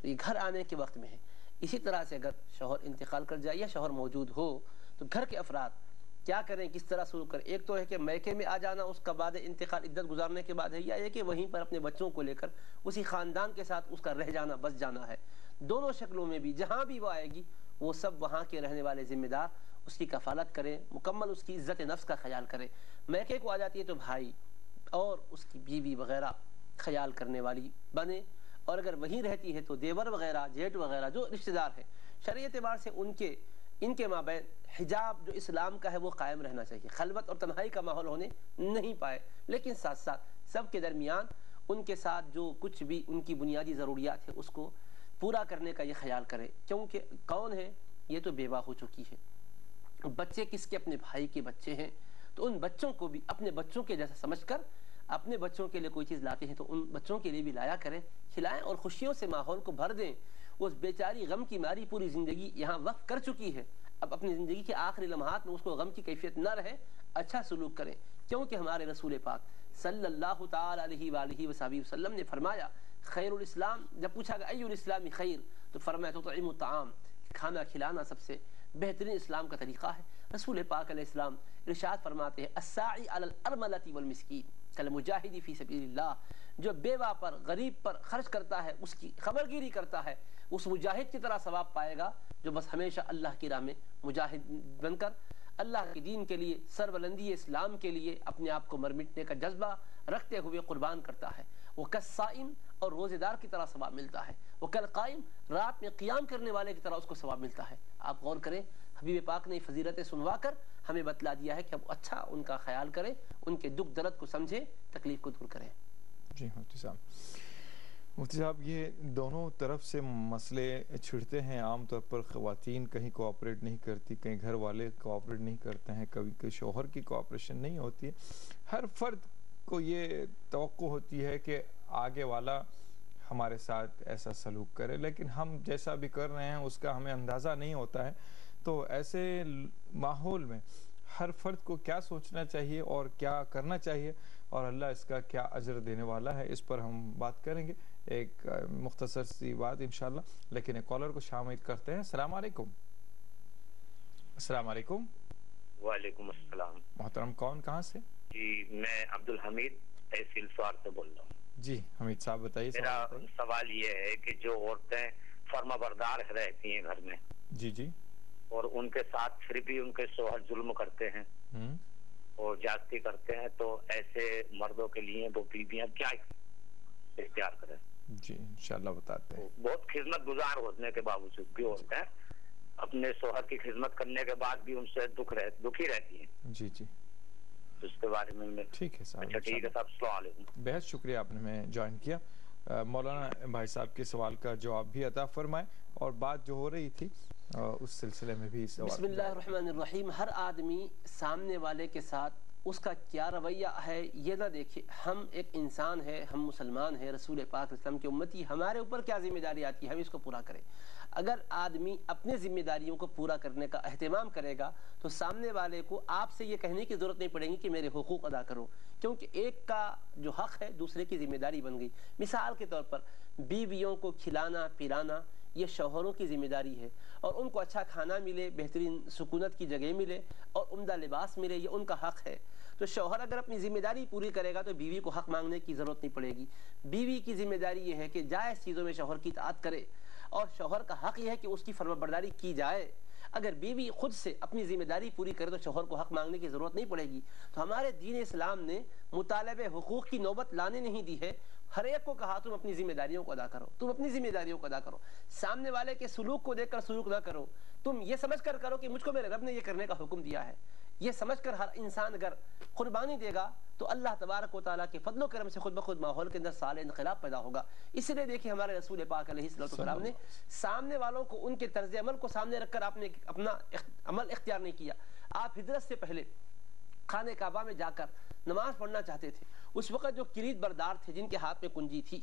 تو یہ گھر آنے کے وقت میں ہے. اسی طرح سے اگر شوہر انتقال کر جائے یا شوہر موجود ہو تو گھر کے افراد کیا کریں، کس طرح سلوک کریں. ایک تو ہے کہ میکے میں آ جانا اس کا بعد انتقال عدت گزارنے کے بعد ہے، یا یہ کہ وہیں پر اپنے بچوں کو لے کر اسی خاندان کے ساتھ اس کا رہ جانا بس جانا ہے. دونوں شکلوں میں بھی جہاں بھی وہ آئے گی وہ سب وہاں کے رہنے والے ذمہ دار اس کی کفالت کریں، مکمل اس کی عزت نفس کا خیال کریں. میکے کو آ جاتی ہے تو بھائی اور اس کی بیوی وغیرہ خیال کرنے والی بنے، اور اگر وہیں رہتی ہے تو دیور وغیرہ جیٹ وغیرہ جو رشتہ دار ہیں شرعی اعتبار سے ان کے مابین حجاب جو اسلام کا ہے وہ قائم رہنا چاہیے. خلوت اور تنہائی کا ماحول ہونے نہیں پائے، لیکن ساتھ ساتھ سب کے درمیان ان کے ساتھ جو کچھ بھی ان کی بنیادی ضروریات ہیں اس کو پورا کرنے کا یہ خیال کرے. کیونکہ کون ہے یہ تو بیوہ ہو چکی ہے. بچے کس کے؟ اپنے بھائی کے بچے ہیں، تو ان بچوں کو بھی اپنے بچوں کے جیسا سمجھ کر اپنے بچوں کے لیے کوئی چیز لاتے ہیں تو ان بچوں کے لیے بھی لایا کریں، کھلائیں اور خوشیوں سے ماحول کو بھر دیں. اس بیچاری غم کی ماری پوری زندگی یہاں وقف کر چکی ہے، اب اپنی زندگی کے آخری لمحات میں اس کو غم کی کیفیت نہ رہے، اچھا سلوک کریں. کیونکہ ہمارے رسول پاک صلی اللہ تعالی علیہ وآلہ وصحبہ وسلم نے فرمایا خیر الاسلام، جب پوچھا گیا ای الاسلام خیر تو فرمایا تطعم الطعام، کھانا کھلانا سب سے بہترین اسلام کا طریقہ ہے. رسول پاک علیہ السلام ارشاد فرماتے ہیں الساعی علی الارملۃ والمسکین کالمجاہد فی سبیل اللہ، جو بیوہ پر غریب پر خرچ کرتا ہے اس کی خبرگیری کرتا ہے اس مجاہد کی طرح ثواب پائے گا جو بس ہمیشہ اللہ کی راہ میں مجاہد بن کر اللہ کے دین کے لیے سربلندی اسلام کے لیے اپنے آپ کو مر مٹنے کا جذبہ رکھتے ہوئے قربان کرتا ہے. وہ کالصائم اور روزے دار کی طرح ثواب ملتا ہے، وہ کالقائم رات میں قیام کرنے والے کی طرح اس کو ثواب ملتا ہے. آپ غور کریں، حبیب پاک نے فضیلتیں سنوا کر ہمیں بتلا دیا ہے کہ اب اچھا ان کا خیال کریں، ان کے دکھ درد کو سمجھیں، تکلیف کو دور کریں. جی مفتی صاحب یہ دونوں طرف سے مسئلے چھڑتے ہیں. عام طور پر خواتین کہیں کوآپریٹ نہیں کرتی، کہیں گھر والے کوآپریٹ نہیں کرتے ہیں، کبھی کوئی شوہر کی کوآپریشن نہیں ہوتی ہے. ہر فرد کو یہ توقع ہوتی ہے کہ آگے والا ہمارے ساتھ ایسا سلوک کرے، لیکن ہم جیسا بھی کر رہے ہیں اس کا ہمیں اندازہ نہیں ہوتا ہے. تو ایسے ماحول میں ہر فرد کو کیا سوچنا چاہیے اور کیا کرنا چاہیے، اور اللہ اس کا کیا اجر دینے والا ہے، اس پر ہم بات کریں گے. ایک مختصر سی بات انشاءاللہ، لیکن ایک کالر کو شامل کرتے ہیں. السلام علیکم. السلام علیکم. وعلیکم السلام. محترم کون کہاں سے؟ جی میں عبدالحمید تحصیل سوار سے بول رہا ہوں. جی حمید صاحب بتائیے. میرا سوال یہ ہے کہ جو عورتیں فرما بردار رہتی ہیں گھر میں، جی جی، اور ان کے ساتھ پھر بھی ان کے شوہر ظلم کرتے ہیں اور زیادتی کرتے ہیں، تو ایسے مردوں کے لیے وہ بیویاں کیا اختیار کریں؟ جی انشاءاللہ بتاتے ہیں. بہت خدمت گزار ہونے کے باوجود بھی عورتیں اپنے شوہر کی خدمت کرنے کے بعد بھی ان سے دکھی رہتی ہیں. جی جی، اس کے بارے میں ٹھیک ہے صاحب. اچھا ٹھیک ہے صاحب، السلام علیکم. بہت شکریہ آپ نے میں جوائن کیا. مولانا بھائی صاحب کے سوال کا جواب بھی عطا فرمائے، اور بات جو ہو رہی تھی اس سلسلے میں بھی سوال. بسم اللہ الرحمن الرحیم. ہر آدمی سامنے والے کے ساتھ اس کا کیا رویہ ہے یہ نہ دیکھے. ہم ایک انسان ہے، ہم مسلمان ہیں، رسول پاک اسلام کی امتی، ہمارے اوپر کیا ذمہ داری آتی ہے ہم اس کو پورا کریں. اگر آدمی اپنے ذمہ داریوں کو پورا کرنے کا اہتمام کرے گا تو سامنے والے کو آپ سے یہ کہنے کی ضرورت نہیں پڑے گی کہ میرے حقوق ادا کرو، کیونکہ ایک کا جو حق ہے دوسرے کی ذمہ داری بن گئی. مثال کے طور پر بیویوں کو کھلانا پلانا یہ شوہروں کی ذمہ داری ہے، اور ان کو اچھا کھانا ملے، بہترین سکونت کی جگہ ملے اور عمدہ لباس ملے، یہ ان کا حق ہے. تو شوہر اگر اپنی ذمہ داری پوری کرے گا تو بیوی کو حق مانگنے کی ضرورت نہیں پڑے گی. بیوی کی ذمہ داری یہ ہے کہ جائز چیزوں میں شوہر کی اطاعت کرے، اور شوہر کا حق یہ ہے کہ اس کی فرمانبرداری کی جائے. اگر بیوی خود سے اپنی ذمہ داری پوری کرے تو شوہر کو حق مانگنے کی ضرورت نہیں پڑے گی. تو ہمارے دین اسلام نے مطالبہ حقوق کی نوبت لانے نہیں دی ہے. ہر ایک کو کہا تم اپنی ذمہ داریوں کو ادا کرو، تم اپنی ذمہ داریوں کو ادا کرو. سامنے والے کے سلوک کو دیکھ کر سلوک نہ کرو، تم یہ سمجھ کر کرو کہ مجھ کو میرے رب نے یہ کرنے کا حکم دیا ہے. یہ سمجھ کر ہر انسان اگر قربانی دے گا تو اللہ تبارک و تعالیٰ کے فضل و کرم سے خود بخود ماحول کے اندر صالح انقلاب پیدا ہوگا. اس لیے دیکھیے ہمارے رسول پاک علیہ السلام نے سامنے والوں کو ان کے طرز عمل کو سامنے رکھ کر آپ نے اپنا عمل اختیار نہیں کیا. آپ ہجرت سے پہلے خانہ کعبہ میں جا کر نماز پڑھنا چاہتے تھے. اس وقت جو کلید بردار تھے جن کے ہاتھ میں کنجی تھی,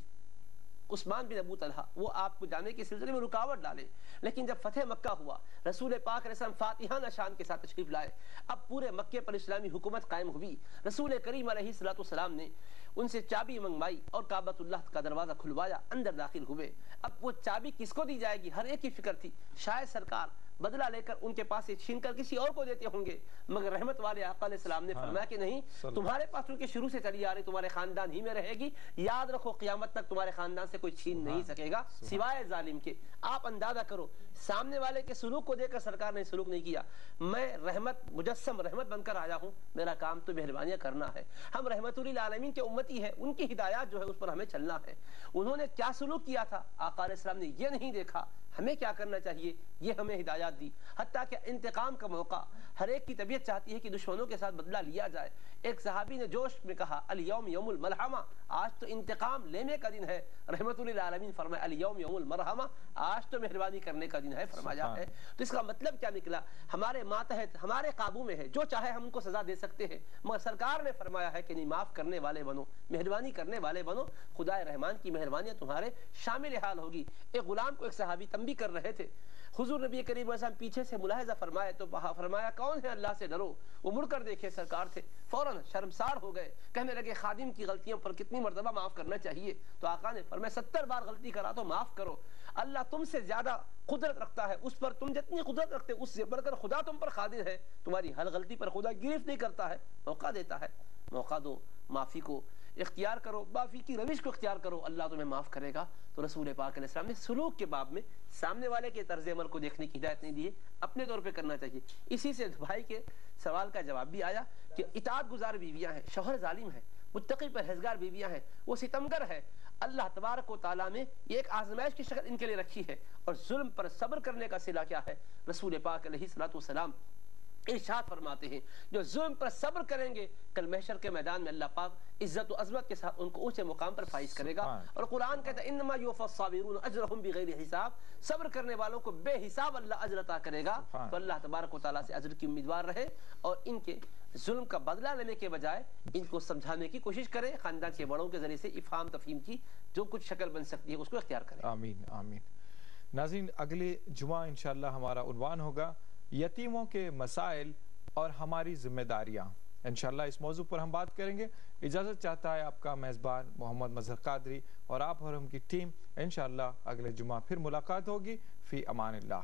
عثمان بن ابو طلحہ, وہ آپ کو جانے کے سلسلے میں رکاوٹ ڈالے. لیکن جب فتح مکہ ہوا, رسول پاک علیہ السلام فاتحانہ شان کے ساتھ تشریف لائے. اب پورے مکے پر اسلامی حکومت قائم ہوئی. رسول کریم علیہ السلام نے ان سے چابی منگوائی اور کعبۃ اللہ کا دروازہ کھلوایا, اندر داخل ہوئے. اب وہ چابی کس کو دی جائے گی, ہر ایک کی فکر تھی. شاید سرکار بدلہ لے کر ان کے پاس سے چھین کر کسی اور کو دیتے ہوں گے, مگر رحمت والے آقا علیہ السلام نے فرمایا کہ نہیں, تمہارے پاس ان کے شروع سے چلی آ رہی, تمہارے خاندان ہی میں رہے گی. یاد رکھو قیامت تک تمہارے خاندان سے کوئی چھین نہیں سکے گا سوائے ظالم کے. آپ اندازہ کرو, سامنے والے کے سلوک کو دیکھ کر سرکار نے سلوک نہیں کیا. میں رحمت مجسم رحمت بن کر آیا ہوں, میرا کام تو مہربانیاں کرنا ہے. ہم رحمت للعالمین کے امتی ہیں, ان کی ہدایات جو ہے اس پر ہمیں چلنا ہے. انہوں نے کیا سلوک کیا تھا, آقا علیہ السلام نے یہ نہیں دیکھا ہمیں کیا کرنا چاہیے, یہ ہمیں ہدایات دی. حتیٰ کہ انتقام کا موقع ہر ایک کی طبیعت چاہتی ہے کہ دشمنوں کے ساتھ بدلہ لیا جائے. ایک صحابی نے جوش میں کہا الیوم یوم الملحمہ, آج تو انتقام لینے کا دن ہے. رحمت للعالمین فرمایا الیوم یوم المرحمہ, آج تو مہربانی کرنے کا دن ہے فرمایا ہے. تو اس کا مطلب کیا نکلا, ہمارے ماتحت ہمارے قابو میں ہے, جو چاہے ہم ان کو سزا دے سکتے ہیں, مگر سرکار نے فرمایا ہے کہ نہیں, معاف کرنے والے بنو, مہربانی کرنے والے بنو, خدائے رحمان کی مہربانیاں تمہارے شامل حال ہوگی. ایک غلام کو ایک صحابی تنبیہ کر رہے تھے. حضور نبی کریم علیہ السلام پیچھے سے ملاحظہ فرمائے تو فرمایا کون ہے, اللہ سے ڈرو. وہ مڑ کر دیکھے سرکار تھے, فوراً شرمسار ہو گئے, کہنے لگے خادم کی غلطیوں پر کتنی مرتبہ معاف کرنا چاہیے. تو آقا نے فرمایا 70 بار غلطی کرا تو معاف کرو. اللہ تم سے زیادہ قدرت رکھتا ہے, اس پر تم جتنی قدرت رکھتے اس سے بڑھ کر خدا تم پر قادر ہے. تمہاری ہر غلطی پر خدا گرفت نہیں کرتا ہے, موقع دیتا ہے. موقع دو, معافی کو اختیار کرو, معافی کی روش کو اختیار کرو, اللہ تمہیں معاف کرے گا. تو رسول پاک علیہ السلام نے سلوک کے باب میں سامنے والے کے طرز عمل کو دیکھنے کی ہدایت نہیں دی ہے, اپنے طور پہ کرنا چاہیے. اسی سے بھائی کے سوال کا جواب بھی آیا کہ اطاعت گزار بیویاں ہیں, شوہر ظالم ہے, متقی پرہیزگار بیویاں ہیں, وہ ستمگر ہے. اللہ تبارک و تعالیٰ نے یہ ایک آزمائش کی شکل ان کے لیے رکھی ہے. اور ظلم پر صبر کرنے کا صلہ کیا ہے, رسول پاک علیہ السلام ارشاد فرماتے ہیں جو ظلم پر صبر کریں گے کل محشر کے میدان میں اللہ پاک عزت و عظمت کے ساتھ ان کو اونچے مقام پر فائز کرے گا. اور قرآن کہتا ہے انما یوفی الصابرون اجرهم بغیر حساب, صبر کرنے والوں کو بے حساب اللہ اجر عطا کرے گا. تو اللہ تبارک و تعالیٰ سے اجر کی امیدوار رہے اور ان کے ظلم کا بدلہ لینے کے بجائے ان کو سمجھانے کی کوشش کرے, خاندان کے بڑوں کے ذریعے سے افہام تفہیم کی جو کچھ شکل بن سکتی ہے اس کو اختیار کرے. آمین آمین. ناظرین, اگلے جمعہ انشاءاللہ ہمارا عنوان ہوگا یتیموں کے مسائل اور ہماری ذمہ داریاں. انشاءاللہ اس موضوع پر ہم بات کریں گے. اجازت چاہتا ہے آپ کا میزبان محمد مظہر قادری اور آپ اور ہم کی ٹیم. انشاءاللہ اگلے جمعہ پھر ملاقات ہوگی. فی امان اللہ.